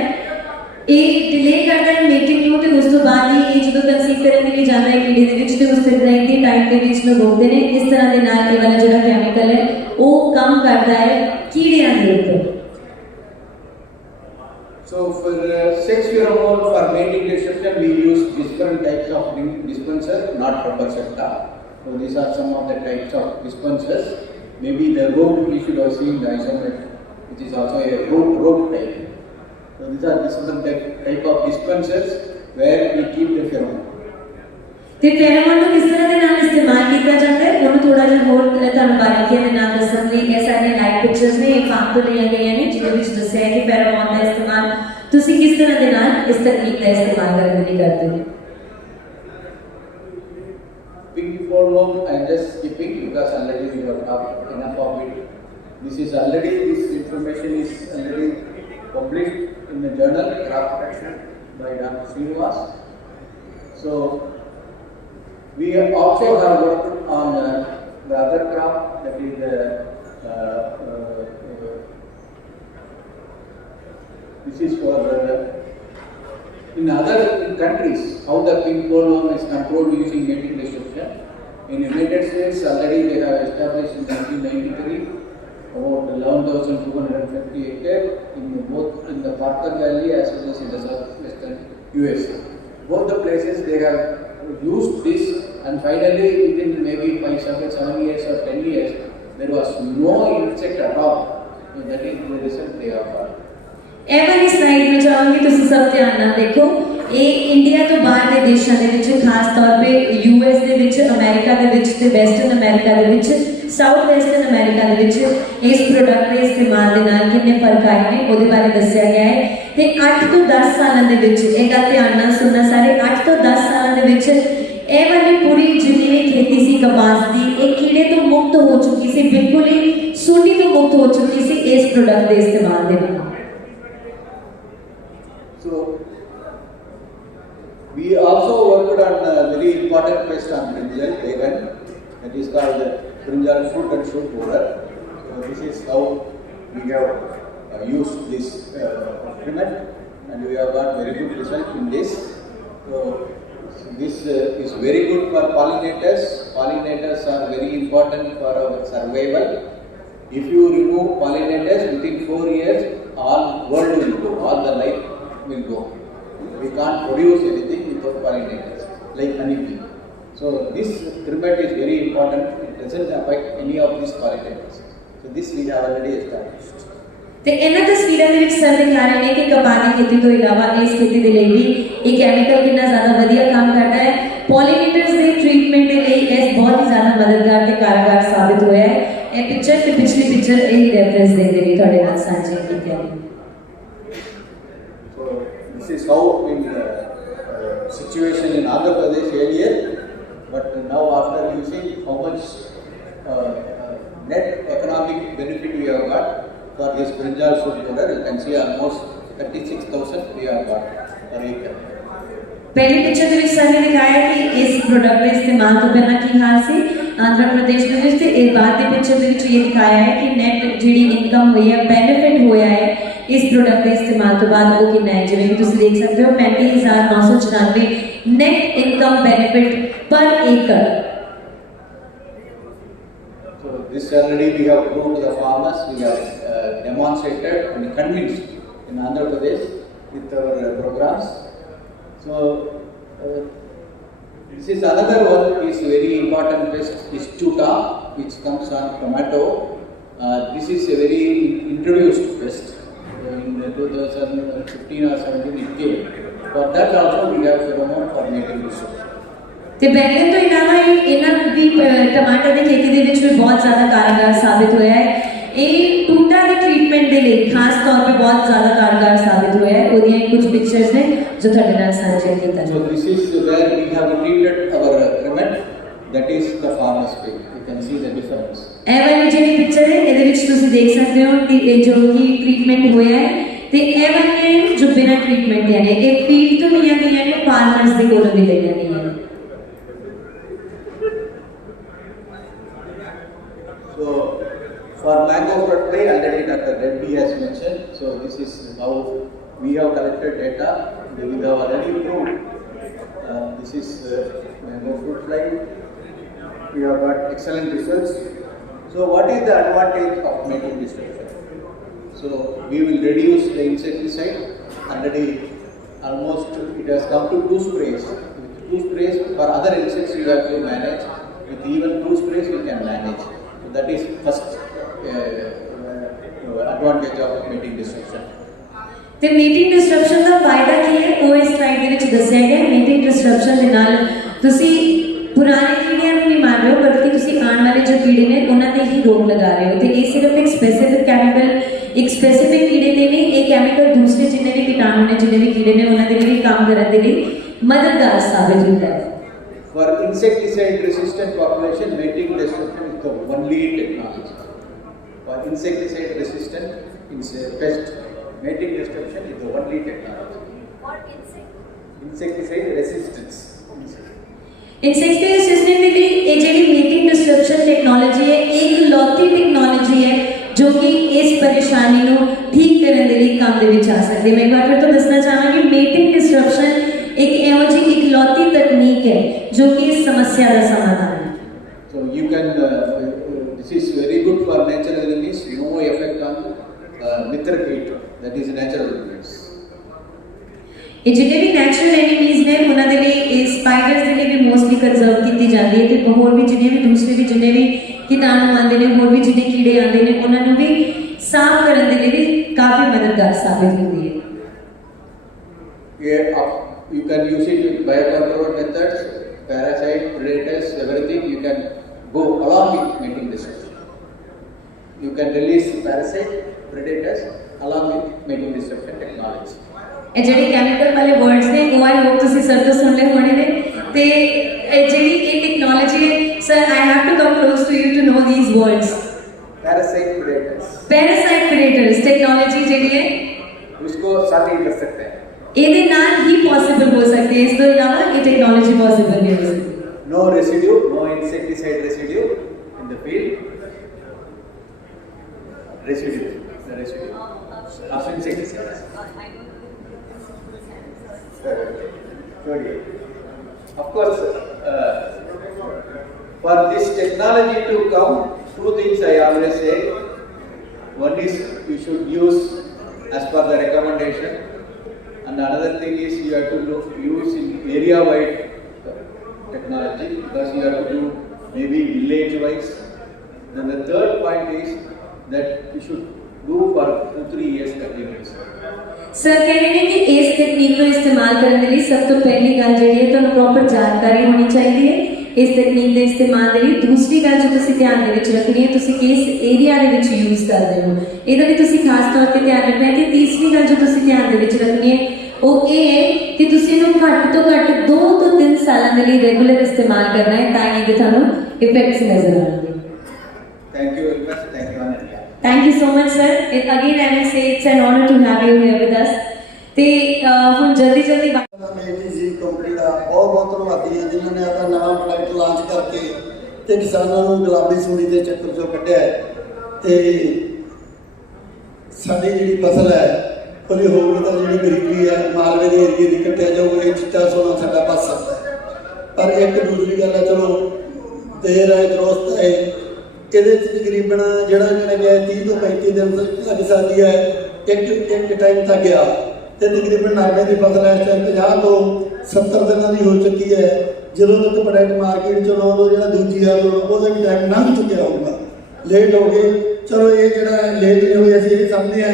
ਇਹ ਡਿਲੇ ਕਰਦਾ ਹੈ ਮੀਟਿੰਗ ਨੂੰ ਤੇ ਉਸ ਤੋਂ ਬਾਅਦ ਹੀ ਇਹ ਜਦੋਂ ਕਨਸੀਵ ਕਰਨ ਦੇ ਲਈ ਜਾਂਦਾ ਹੈ ਕੀੜੇ ਦੇ ਵਿੱਚ ਤੇ ਉਸ ਤੇ ਦੇ ਟਾਈਮ ਦੇ ਵਿੱਚ ਨੂੰ ਰੋਕਦੇ ਨੇ। ਇਸ ਤਰ੍ਹਾਂ ਦੇ ਨਾਲ ਇਹ ਵਾਲਾ ਜਿਹੜਾ ਕੈਮੀਕਲ ਹੈ ਉਹ ਕੰਮ ਕਰਦਾ ਹੈ ਕੀੜਿਆਂ ਦੇ ਉੱਤੇ। So for sex pheromone for mating disruption we use different types of dispenser, not rubber septa. So these are some of the types of dispensers. Maybe the rope you should have seen the isomer, which is also a rope type. So these are different type of dispensers where we keep the pheromone. ਤੇ pheromone ਨੂੰ ਕਿਸ ਤਰ੍ਹਾਂ ਦੇ ਨਾਲ ਇਸਤੇਮਾਲ ਕੀਤਾ ਜਾਂਦਾ ਹੈ ਉਹਨੂੰ ਥੋੜਾ ਜਿਹਾ ਹੋਰ ਤੁਹਾਨੂੰ ਬਾਰੀਕੀਆਂ ਦੇ ਨਾਲ ਦੱਸਣ ਲਈ ਇਹ ਸਾਰੀਆਂ ਲਾਈਵ ਪਿਕਚਰਸ ਨੇ ਇਹ ਫਾਰਮ ਤੋਂ ਲਈਆਂ ਗਈਆਂ ਨੇ ਜਿਹਦੇ ਵਿੱਚ ਦੱਸਿਆ ਹੈ ਕਿ ਫੇਰੋਮੋਨ ਦਾ ਇਸਤੇਮਾਲ ਤੁਸੀਂ ਕਿਸ ਤਰ੍ਹਾਂ ਦੇ ਨਾਲ ਇਸ ਤਕਨੀਕ ਦਾ ਇਸਤੇਮਾਲ ਕਰਨ ਲਈ ਕਰਦੇ ਹੋ। Pink pheromone I am just skipping because already we have talked enough of it. This information is already published in the journal Crop Protection by Dr. Srinivas. So we also have worked on the other crop, that is this is for in other countries how the pink bollworm is controlled using mating disruption. In United States already they have established in 1993 about 11,250 hectares in the Parker Valley as well as in the southwestern USA. Both the places they have used this, and finally within maybe 7 years or 10 years there was no insect at all. So that is the result they have got. ਇਹ ਵਾਲੀ slide ਵਿੱਚ ਆਉਂਗੀ ਤੁਸੀਂ ਸਭ ਧਿਆਨ ਨਾਲ ਦੇਖੋ। ਇਹ ਇੰਡੀਆ ਤੋਂ ਬਾਹਰ ਦੇ ਦੇਸ਼ਾਂ ਦੇ ਵਿੱਚ ਖਾਸ ਤੌਰ 'ਤੇ ਯੂਐਸ ਦੇ ਵਿੱਚ, ਅਮਰੀਕਾ ਦੇ ਵਿੱਚ ਤੇ ਵੈਸਟਰਨ ਅਮਰੀਕਾ ਦੇ ਵਿੱਚ, ਸਾਊਥ ਵੈਸਟਰਨ ਅਮਰੀਕਾ ਦੇ ਵਿੱਚ ਇਸ ਪ੍ਰੋਡਕਟ ਦੇ ਇਸਤੇਮਾਲ ਦੇ ਨਾਲ ਕਿੰਨੇ ਫਰਕ ਆਏ ਨੇ ਉਹਦੇ ਬਾਰੇ ਦੱਸਿਆ ਗਿਆ ਹੈ। ਤੇ 8 ਤੋਂ 10 ਸਾਲਾਂ ਦੇ ਵਿੱਚ ਇਹ ਗੱਲ ਧਿਆਨ ਨਾਲ ਸੁਣਨਾ ਸਾਰੇ, 8 ਤੋਂ 10 ਸਾਲਾਂ ਦੇ ਵਿੱਚ ਇਹ ਵਾਲੀ ਪੂਰੀ ਜਿੰਨੀ ਵੀ ਖੇਤੀ ਸੀ ਕਪਾਸ ਦੀ ਇਹ ਕੀੜੇ ਤੋਂ ਮੁਕਤ ਹੋ ਚੁੱਕੀ ਸੀ, ਬਿਲਕੁਲ ਹੀ ਸੁੰਡੀ ਤੋਂ ਮੁਕਤ ਹੋ ਚੁੱਕੀ ਸੀ ਇਸ ਪ੍ਰੋਡਕਟ ਦੇ ਇਸਤੇਮਾਲ ਦੇ ਨਾਲ। So we also worked on a very important pest on brinjal, vegan, that is called brinjal fruit and shoot borer. So this is how we have used this treatment, and we have got very good result in this. So this is very good for pollinators. Pollinators are very important for our survival. If you remove pollinators within 4 years, all world will go, all the life will go. We can't produce anything without pollinators, like honeybee. So this treatment is very important. It doesn't affect any of these pollinators. So this we have already established. ਤੇ ਇਹਨਾਂ ਤਸਵੀਰਾਂ ਦੇ ਵਿੱਚ sir ਦਿਖਾ ਰਹੇ ਨੇ ਕਿ ਕਪਾਹ ਦੀ ਖੇਤੀ ਤੋਂ ਇਲਾਵਾ ਇਸ ਖੇਤੀ ਦੇ ਲਈ ਵੀ ਇਹ ਕੈਮੀਕਲ ਕਿੰਨਾ ਜ਼ਿਆਦਾ ਵਧੀਆ ਕੰਮ ਕਰਦਾ ਹੈ। ਪੋਲੀਨੇਟਰਸ ਦੇ ਟ੍ਰੀਟਮੈਂਟ ਦੇ ਲਈ ਇਹ ਬਹੁਤ ज़्यादा मददगार ते कारगर साबित होया है। ये पिक्चर ते पिछली पिक्चर यही रेफरेंस देंदे ने थोड़े नाल सांझे कीते हैं। So this is how in situation in Andhra Pradesh earlier, but now after using how much net economic benefit we have got for this brinjal soup powder, you can see almost 36,000 we have got per acre. पहली picture ਦੇ ਵਿੱਚ ਸਾਨੂੰ ਦਿਖਾਇਆ ਕਿ ਇਸ product ਦੇ ਇਸਤੇਮਾਲ ਤੋਂ ਪਹਿਲਾਂ ਕੀ ਹਾਲ ਸੀ ਆਂਧਰਾ ਪ੍ਰਦੇਸ਼ ਦੇ ਵਿੱਚ ਤੇ ਇਹ ਬਾਅਦ ਦੀ ਪਿਕਚਰ ਦੇ ਵਿੱਚ ਇਹ ਦਿਖਾਇਆ ਹੈ ਕਿ ਨੈਟ ਜਿਹੜੀ ਇਨਕਮ ਹੋਈ ਹੈ ਬੈਨੀਫਿਟ ਹੋਇਆ ਹੈ ਇਸ ਪ੍ਰੋਡਕਟ ਦੇ ਇਸਤੇਮਾਲ ਤੋਂ ਬਾਅਦ ਉਹ ਕਿੰਨਾ ਹੈ ਜਿਵੇਂ ਕਿ ਤੁਸੀਂ ਦੇਖ ਸਕਦੇ ਹੋ 35,994 ਨੈਟ ਇਨਕਮ ਬੈਨੀਫਿਟ ਪਰ ਏਕੜ। So this already we have proved to the farmers, we have demonstrated and convinced in Andhra Pradesh with our programs. So this is another one is very important pest is tuta which comes on tomato. This is a very introduced pest in 2015 or 17 it came. For that also we have pheromone for mating research. ਤੇ ਬੈਂਗਣ ਤੋਂ ਇਲਾਵਾ ਇਹਨਾਂ ਵੀ ਟਮਾਟਰ ਦੀ ਖੇਤੀ ਦੇ ਵਿੱਚ ਵੀ ਬਹੁਤ ਜ਼ਿਆਦਾ ਕਾਰਗਰ ਸਾਬਿਤ ਹੋਇਆ ਹੈ। ਇਹ ਟੂਟਾ ਦੇ ਟ੍ਰੀਟਮੈਂਟ ਦੇ ਲਈ ਖਾਸ ਤੌਰ ਤੇ ਬਹੁਤ ਜ਼ਿਆਦਾ ਕਾਰਗਰ ਸਾਬਿਤ ਹੋਇਆ ਹੈ। ਉਹਦੀਆਂ ਕੁਝ ਪਿਕਚਰਸ ਨੇ ਜੋ ਤੁਹਾਡੇ ਨਾਲ ਸਾਂਝੀਆਂ ਕੀਤਾ So this is where we have treated our remnant, that is the farmer's pig. You can see the difference. ਇਹ ਵਾਲੀ ਜਿਹੜੀ ਪਿਕਚਰ ਹੈ ਇਹਦੇ ਵਿੱਚ ਤੁਸੀਂ ਦੇਖ ਸਕਦੇ ਹੋ ਕਿ ਇਹ ਜੋ ਕਿ ਟ੍ਰੀਟਮੈਂਟ ਹੋਇਆ ਹੈ ਤੇ ਇਹ ਵਾਲੀਆਂ ਜੋ ਬਿਨਾਂ ਟ੍ਰੀਟਮੈਂਟ ਦੀਆਂ ਨੇ ਇਹ ਫੀਲਡ ਤੋਂ ਲਈਆਂ ਗਈਆਂ ਨੇ ਫਾਰਮਰਸ ਦੇ ਕੋਲੋਂ ਵੀ ਲਈਆਂ ਗਈਆਂ ਨੇ। So for mango fruit fly, already Dr. Reddy has mentioned. So this is how we have collected data. We have already proved this is mango fruit fly. We have got excellent results. So what is the advantage of mating disruption? So we will reduce the insecticide. Already almost it has come to 2 sprays. With 2 sprays for other insects you have to manage. With even 2 sprays we can manage. So that is first advantage of mating disruption. ਤੇ meeting ਡਿਸਰਪਸ਼ਨ ਦਾ ਫਾਇਦਾ ਕੀ ਹੈ ਉਹ ਇਸ slide ਦੇ ਵਿੱਚ ਦੱਸਿਆ ਗਿਆ। Meeting ਡਿਸਰਪਸ਼ਨ ਦੇ ਨਾਲ ਤੁਸੀਂ ਪੁਰਾਣੇ ਕੀੜਿਆਂ ਨੂੰ ਨਹੀਂ ਮਾਰ ਰਹੇ ਹੋ ਬਲਕਿ ਤੁਸੀਂ ਆਉਣ ਵਾਲੇ ਜੋ ਕੀੜੇ ਨੇ ਉਹਨਾਂ ਤੇ ਹੀ ਰੋਕ ਲਗਾ ਰਹੇ ਹੋ ਤੇ ਇਹ ਸਿਰਫ ਇੱਕ ਸਪੈਸੀਫਿਕ ਕੈਮੀਕਲ ਇੱਕ ਸਪੈਸੀਫਿਕ ਕੀੜੇ ਦੇ ਨਹੀਂ ਇਹ ਕੈਮੀਕਲ ਦੂਸਰੇ ਜਿੰਨੇ ਵੀ ਕੀਟਾਣੂ ਨੇ ਜਿੰਨੇ ਵੀ ਕੀੜੇ ਨੇ ਉਹਨਾਂ ਦੇ ਲਈ ਕੰਮ ਕਰਨ ਦੇ ਲਈ ਮਦਦਗਾਰ ਸਾਬਿਤ ਹੁੰਦਾ ਹੈ। For insecticide resistant population, mating disruption is the only technology. For insecticide resistant pest, mating disruption is the only technology. What insect? Insecticide resistance. Insecticide resistant के लिए ये ਜਿਹੜੀ मीटिंग डिस्ट्रप्शन टेक्नोलॉजी है एक लौती टेक्नोलॉजी है जो कि इस परेशानी ਨੂੰ ठीक ਕਰਨ ਦੇ ਲਈ ਕੰਮ ਦੇ ਵਿੱਚ ਆ ਸਕਦੀ ਹੈ। मैं एक बार फिर तो दसना चाहांगी मीटिंग डिस्ट्रप्शन एक ਇਹੋ ਜਿਹੀ ਇਕਲੌਤੀ ਤਕਨੀਕ ਹੈ जो कि इस समस्या का समाधान है। So you can this is very good for natural enemies, no effect on mithra heat, that is natural enemies. ਇਹ ਜਿਹੜੇ ਵੀ ਨੈਚੁਰਲ ਐਨੀਮੀਜ਼ ਨੇ ਉਹਨਾਂ ਦੇ ਲਈ ਇਹ ਸਪਾਈਡਰਸ ਦੇ ਲਈ ਵੀ ਮੋਸਟਲੀ ਕੰਜ਼ਰਵ ਕੀਤੀ ਜਾਂਦੀ ਹੈ ਤੇ ਹੋਰ ਵੀ ਜਿੰਨੇ ਵੀ ਦੂਸਰੇ ਵੀ ਜਿੰਨੇ ਵੀ ਕੀਟਾਣੂ ਆਉਂਦੇ ਨੇ ਹੋਰ ਵੀ ਜਿੰਨੇ ਕੀੜੇ ਆਉਂਦੇ ਨੇ ਉਹਨਾਂ ਨੂੰ ਵੀ ਸਾਫ਼ ਕਰਨ ਦੇ ਲਈ ਵੀ ਕਾਫੀ ਮਦਦਗਾਰ ਸਾਬਿਤ ਹੁੰਦੀ ਹੈ। You can use it with biocontrol methods, parasite, predators, everything you can go along with mating disruption. You can release parasite, predators along with mating disruption technology. ਇਹ ਜਿਹੜੇ ਕੈਮੀਕਲ ਵਾਲੇ ਵਰਡਸ ਨੇ ਉਹ ਆਈ ਹੋਪ ਤੁਸੀਂ sir ਤੋਂ ਸੁਣ ਲਏ ਹੋਣੇ ਨੇ ਤੇ ਇਹ ਜਿਹੜੀ ਇਹ ਟੈਕਨੋਲੋਜੀ ਹੈ sir I have to come close to you to know these words. Parasite predators. Parasite predators technology ਜਿਹੜੀ ਹੈ उसको शामिल कर सकते हैं. ਇਹਦੇ ਨਾਲ ਹੀ ਪੋਸੀਬਲ ਹੋ ਸਕਦੀ ਹੈ ਇਸ ਤੋਂ ਇਲਾਵਾ ਇਹ ਟੈਕਨੋਲੋਜੀ ਪੋਸੀਬਲ ਨਹੀਂ ਹੋ ਸਕਦੀ। No residue, no insecticide residue in the field. Residue, the residue of insecticides. Sorry. Of course, for this technology to come, 2 things I always say. One is you should use as per the recommendation, and another thing is you have to use in area-wide technology because you have to do maybe village-wise. Then the third point is that you should do for 2-3 years continuously. Sir ਕਹਿੰਦੇ ਨੇ ਕਿ ਇਸ ਤਕਨੀਕ ਨੂੰ ਇਸਤੇਮਾਲ ਕਰਨ ਦੇ ਲਈ ਸਭ ਤੋਂ ਪਹਿਲੀ ਗੱਲ ਜਿਹੜੀ ਹੈ ਤੁਹਾਨੂੰ ਪ੍ਰੋਪਰ ਜਾਣਕਾਰੀ ਹੋਣੀ ਚਾਹੀਦੀ ਹੈ ਇਸ ਤਕਨੀਕ ਦੇ ਇਸਤੇਮਾਲ ਦੇ ਲਈ। ਦੂਸਰੀ ਗੱਲ ਜੋ ਤੁਸੀਂ ਧਿਆਨ ਦੇ ਵਿੱਚ ਰੱਖਣੀ ਹੈ, ਤੁਸੀਂ ਕਿਸ ਏਰੀਆ ਦੇ ਵਿੱਚ ਯੂਜ਼ ਕਰਦੇ ਹੋ, ਇਹਦਾ ਵੀ ਤੁਸੀਂ ਖਾਸ ਤੌਰ ਤੇ ਧਿਆਨ ਰੱਖਣਾ ਹੈ। ਤੇ ਤੀਸਰੀ ਗੱਲ ਜੋ ਤੁਸੀਂ ਧਿਆਨ ਦੇ ਵਿੱਚ ਰੱਖਣੀ ਹੈ ਉਹ ਇਹ ਹੈ ਕਿ ਤੁਸੀਂ ਇਹਨੂੰ ਘੱਟ ਤੋਂ ਘੱਟ 2 ਤੋਂ 3 ਸਾਲਾਂ ਦੇ ਲਈ ਰੈਗੂਲਰ ਇਸਤੇਮਾਲ ਕਰਨਾ ਹੈ, ਤਾਂ ਇਹਦੇ ਤੁਹਾਨੂੰ ਇਫੈਕਟਸ ਨਜ਼ਰ ਆਉਣਗੇ। Thank you very much. Thank you, Ananya. Thank you so much, sir. Again, I will say it's an honor to have you here with us. ਤੇ ਹੁਣ ਜਲਦੀ ATG ਕੰਪਨੀ ਦਾ ਬਹੁਤ ਬਹੁਤ ਧੰਨਵਾਦੀ ਹਾਂ ਜਿਨ੍ਹਾਂ ਨੇ ਆਪਣਾ ਨਵਾਂ ਪ੍ਰੋਡਕਟ ਲਾਂਚ ਕਰਕੇ ਤੇ ਕਿਸਾਨਾਂ ਨੂੰ ਗੁਲਾਬੀ ਸੂੜੀ ਦੇ ਚੱਕਰ ਚੋਂ ਕੱਢਿਆ ਹੈ। ਤੇ ਸਾਡੀ ਜਿਹੜੀ ਫਸਲ ਹੈ ਉਹਦੀ ਹੋਰ ਵੀ ਤਾਂ ਜਿਹੜੀ ਗਰੀਬੀ ਹੈ ਮਾਲਵੇ ਦੇ ਏਰੀਏ ਦੀ ਕੱਟਿਆ ਜਾਊਗਾ, ਇਹ ਚਿੱਟਾ ਸੋਨਾ ਸਾਡਾ ਬਚ ਸਕਦਾ ਹੈ। ਪਰ ਇੱਕ ਦੂਸਰੀ ਗੱਲ ਹੈ, ਚਲੋ ਦੇਰ ਆਏ ਦਰੁਸਤ ਹੈ, ਇਹਦੇ 'ਚ ਤਕਰੀਬਨ ਜਿਹੜਾ ਇਹਨਾਂ ਨੇ ਕਿਹਾ 30 ਤੋਂ 35 ਦਿਨ ਲੱਗ ਸਕਦੀ ਹੈ ਇੱਕ ਟਾਈਮ ਤੱਕ ਗਿਆ। ਤੇ ਤਕਰੀਬਨ ਨਾਲੇ ਦੀ ਫਸਲ ਇਸ ਟਾਈਮ 50 ਤੋਂ 70 ਦਿਨਾਂ ਦੀ ਹੋ ਚੁੱਕੀ ਹੈ। ਜਦੋਂ ਤੱਕ ਪ੍ਰੋਡਕਟ ਮਾਰਕੀਟ 'ਚ ਆਉਣਾ ਜਿਹੜਾ ਦੂਜੀ ਵਾਰ ਉਹਦਾ ਵੀ ਟਾਈਮ ਲੰਘ ਚੁੱਕਿਆ ਹੋਊਗਾ, ਲੇਟ ਹੋ ਗਏ। ਚਲੋ ਇਹ ਜਿਹੜਾ ਲੇਟ ਨਹੀਂ ਹੋਈ, ਅਸੀਂ ਇਹ ਸਮਝਦੇ ਹਾਂ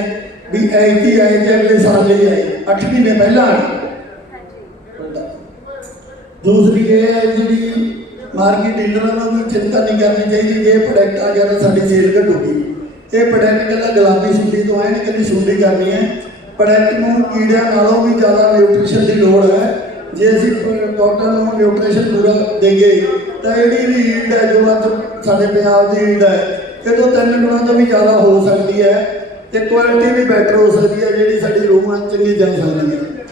ਵੀ ਐਤੀ ਆਏ ਕਿ ਅਗਲੇ ਸਾਲ ਲਈ ਆਏ, 8 ਮਹੀਨੇ ਪਹਿਲਾਂ ਆਏ। ਦੂਸਰੀ ਇਹ ਹੈ ਜਿਹੜੀ ਮਾਰਕੀਟ ਡੀਲਰਾਂ ਨੂੰ ਵੀ ਚਿੰਤਾ ਨਹੀਂ ਕਰਨੀ ਚਾਹੀਦੀ ਕਿ ਇਹ ਪ੍ਰੋਡਕਟ ਆ ਗਿਆ ਤਾਂ ਸਾਡੀ ਸੇਲ ਘਟੂਗੀ। ਇਹ ਪ੍ਰੋਡਕਟ ਇਕੱਲਾ ਗੁਲਾਬੀ ਸੁੰਡੀ ਤੋਂ ਆਏ, ਨਹੀਂ ਇਕੱਲੀ ਸੁੰਡੀ ਕਰਨੀ ਹੈ। ਪ੍ਰੋਡਕਟ ਨੂੰ ਕੀੜਿਆਂ ਨਾਲੋਂ ਵੀ ਜ਼ਿਆਦਾ ਨਿਊਟ੍ਰੀਸ਼ਨ ਦੀ ਲੋੜ ਹੈ। ਜੇ ਅਸੀਂ ਕਾਟਨ ਨੂੰ ਨਿਊਟ੍ਰੀਸ਼ਨ ਪੂਰਾ ਦੇਈਏ ਤਾਂ ਜਿਹੜੀ ਵੀ ਈਲਡ ਹੈ ਜੋ ਅੱਜ ਸਾਡੇ ਪੰਜਾਬ ਦੀ ਈਲਡ ਹੈ ਇਹ ਤੋਂ 3 ਗੁਣਾ ਤੋਂ ਵੀ ਜ਼ਿਆਦਾ ਹੋ ਸਕਦੀ ਹੈ ਤੇ ਕੁਆਲਿਟੀ ਵੀ ਬੈਟਰ ਹੋ ਸਕਦੀ ਹੈ, ਜਿਹੜੀ ਸਾਡੀ ਰੂਹਾਂ ਚੰਗੀ ਜਾ ਸਕਦੀ ਹੈ।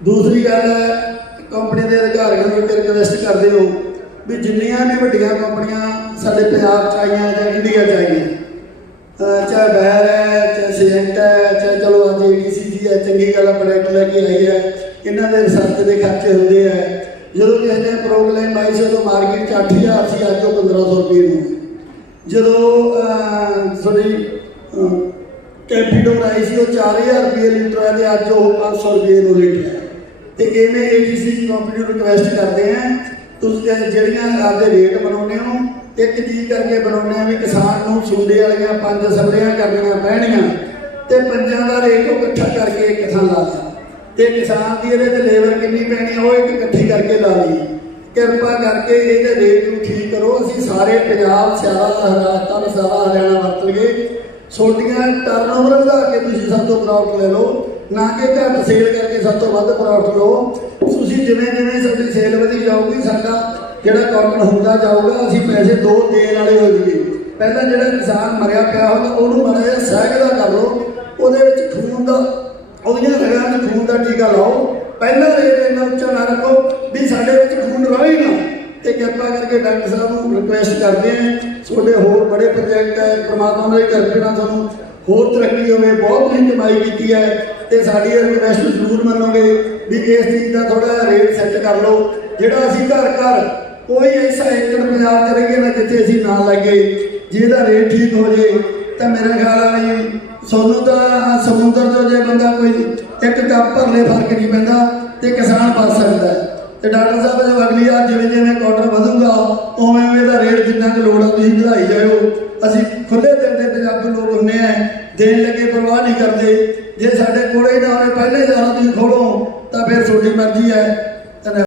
ਦੂਸਰੀ ਗੱਲ ਹੈ, ਕੰਪਨੀ ਦੇ ਅਧਿਕਾਰੀਆਂ ਨੂੰ ਰਿਕਵੈਸਟ ਕਰਦੇ ਹੋ ਵੀ ਜਿੰਨੀਆਂ ਵੀ ਵੱਡੀਆਂ ਕੰਪਨੀਆਂ ਸਾਡੇ ਪੰਜਾਬ 'ਚ ਆਈਆਂ ਜਾਂ ਇੰਡੀਆ 'ਚ ਆਈਆਂ, ਚਾਹੇ ਬੈਰ ਹੈ, ਚਾਹੇ ਸੀਮੈਂਟ ਹੈ, ਚਾਹੇ ਚਲੋ ਅੱਜ ATCG ਹੈ, ਚੰਗੀ ਗੱਲ ਪ੍ਰੋਡਕਟ ਲੈ ਕੇ ਆਈ ਹੈ, ਇਹਨਾਂ ਦੇ ਰਿਸਰਚ ਦੇ ਖਰਚੇ ਹੁੰਦੇ ਹੈ। ਜਦੋਂ ਕਿਸੇ ਨੇ ਪ੍ਰੋਬਲਮ ਆਈ ਸੀ ਉਦੋਂ ਮਾਰਕੀਟ 'ਚ 8000 ਸੀ, ਅੱਜ ਉਹ 1500 ਰੁਪਏ ਨੂੰ। ਜਦੋਂ ਸੋਰੀ ਕੈਪੀਟੋਰ ਆਈ ਸੀ ਉਹ 4000 ਰੁਪਏ ਲੀਟਰ ਹੈ ਤੇ ਅੱਜ ਉਹ 500 ਰੁਪਏ ਨੂੰ ਲੀਟਰ ਹੈ। ਤੇ ਇਵੇਂ ATCG ਕੰਪਨੀ ਨੂੰ ਰਿਕਵੈਸਟ ਕਰਦੇ ਹਾਂ ਤੁਸੀਂ ਜਿਹੜੀਆਂ ਆਪਦੇ ਰੇਟ ਬਣਾਉਂਦੇ ਹੋ ਇੱਕ ਚੀਜ਼ ਕਰਕੇ ਬਣਾਉਂਦੇ ਆ ਵੀ ਕਿਸਾਨ ਨੂੰ ਸੁੰਡੇ ਵਾਲੀਆਂ 5 ਸਪਰੇਆਂ ਕਰਨੀਆਂ ਪੈਣੀਆਂ ਤੇ ਪੰਜਾਂ ਦਾ ਰੇਟ ਉਹ ਇਕੱਠਾ ਕਰਕੇ ਇੱਕ ਥਾਂ ਲਾ ਲਿਆ ਤੇ ਕਿਸਾਨ ਦੀ ਇਹਦੇ ਤੇ ਲੇਬਰ ਕਿੰਨੀ ਪੈਣੀ ਉਹ ਇੱਕ ਇਕੱਠੀ ਕਰਕੇ ਲਾ ਲਈ। ਕਿਰਪਾ ਕਰਕੇ ਇਹਦੇ ਰੇਟ ਨੂੰ ਠੀਕ ਕਰੋ। ਅਸੀਂ ਸਾਰੇ ਪੰਜਾਬ ਸਿਆਲਾ ਰਾਜਸਥਾਨ ਸਾਰਾ ਹਰਿਆਣਾ ਵਰਤਣਗੇ। ਛੋਟੀਆਂ ਟਰਨਓਵਰ ਵਧਾ ਕੇ ਤੁਸੀਂ ਸਭ ਤੋਂ ਪ੍ਰੋਫਿਟ ਲੈ ਲਓ, ਨਾ ਕਿ ਘੱਟ ਸੇਲ ਕਰਕੇ ਸਭ ਤੋਂ ਵੱਧ ਪ੍ਰੋਫਿਟ ਲਓ। ਤੁਸੀਂ ਜਿਵੇਂ ਜਿਵੇਂ ਸਾਡੀ ਸੇਲ ਵਧੀ ਜਾਊਗੀ ਸਾਡਾ ਜਿਹੜਾ ਕਾਟਨ ਹੁੰਦਾ ਜਾਊਗਾ, ਅਸੀਂ ਪੈਸੇ 2 ਦੇਣ ਵਾਲੇ ਹੋ ਜਾਈਏ। ਪਹਿਲਾਂ ਜਿਹੜਾ ਕਿਸਾਨ ਮਰਿਆ ਪਿਆ ਹੋਗਾ ਉਹਨੂੰ ਮਾੜਾ ਜਿਹਾ ਸਹਿਗਦਾ ਕਰ ਲਓ, ਉਹਦੇ ਵਿੱਚ ਖੂਨ ਦਾ ਉਹਦੀਆਂ ਰਗਾਂ 'ਚ ਖੂਨ ਦਾ ਟੀਕਾ ਲਾਓ। ਪਹਿਲਾਂ ਰੇਟ ਇੰਨਾ ਉੱਚਾ ਨਾ ਰੱਖੋ ਵੀ ਸਾਡੇ ਵਿੱਚ ਖੂਨ ਰਹੇ ਨਾ। ਤੇ ਕਿਰਪਾ ਕਰਕੇ ਡਾਕਟਰ ਸਾਹਿਬ ਨੂੰ ਰਿਕੁਐਸਟ ਕਰਦੇ ਹਾਂ ਤੁਹਾਡੇ ਹੋਰ ਬੜੇ ਪ੍ਰੋਜੈਕਟ ਹੈ, ਪਰਮਾਤਮਾ ਦੇ ਕਿਰਪਾ ਨਾਲ ਤੁਹਾਨੂੰ ਹੋਰ ਤਰੱਕੀ ਹੋਵੇ। ਬਹੁਤ ਹੀ ਕਮਾਈ ਕੀਤੀ ਹੈ ਤੇ ਸਾਡੀ ਰਿਕੁਐਸਟ ਜ਼ਰੂਰ ਮੰਨੋਗੇ ਵੀ ਇਸ ਚੀਜ਼ ਦਾ ਥੋੜਾ ਰੇਟ ਸੈੱਟ ਕਰ ਲਓ, ਜਿਹੜਾ ਅਸੀਂ ਘਰ ਘਰ ਕੋਈ ਐਸਾ ਏਕੜ ਪੰਜਾਬ 'ਚ ਰਹੀਏ ਨਾ ਜਿੱਥੇ ਅਸੀਂ ਨਾ ਲੱਗੇ। ਜਿਹਦਾ ਰੇਟ ਠੀਕ ਹੋ ਜੇ ਤਾਂ ਮੇਰਾ ਖਿਆਲ ਆ ਵੀ ਸਾਨੂੰ ਤਾਂ ਸਮੁੰਦਰ ਤੋਂ ਜੇ ਬੰਦਾ ਕੋਈ ਇੱਕ ਕੱਪ ਭਰ ਲੈ ਫਰਕ ਨਹੀਂ ਪੈਂਦਾ ਤੇ ਕਿਸਾਨ ਬਚ ਸਕਦਾ ਹੈ। ਤੇ ਡਾਕਟਰ ਸਾਹਿਬ ਜੋ ਅਗਲੀ ਵਾਰ ਜਿਵੇਂ ਜਿਵੇਂ ਕਾਟਨ ਵਧੂਗਾ ਉਵੇਂ ਇਹਦਾ ਰੇਟ ਜਿੰਨਾ ਕੁ ਲੋੜ ਆ ਤੁਸੀਂ ਵਧਾਈ ਜਾਓ। ਅਸੀਂ ਖੁੱਲੇ ਦਿਲ ਦੇ ਪੰਜਾਬੀ ਲੋਕ ਹੁੰਦੇ ਆ, ਦੇਣ ਲੱਗੇ ਪਰਵਾਹ ਨਹੀਂ ਕਰਦੇ। ਜੇ ਸਾਡੇ ਕੋਲੇ ਨਾ ਹੋਵੇ ਪਹਿਲੇ ਜਾਣਾ ਤੁਸੀਂ ਖੋਲੋ ਤਾਂ ਫਿਰ ਤੁਹਾਡੀ ਮਰਜ਼ੀ ਹੈ।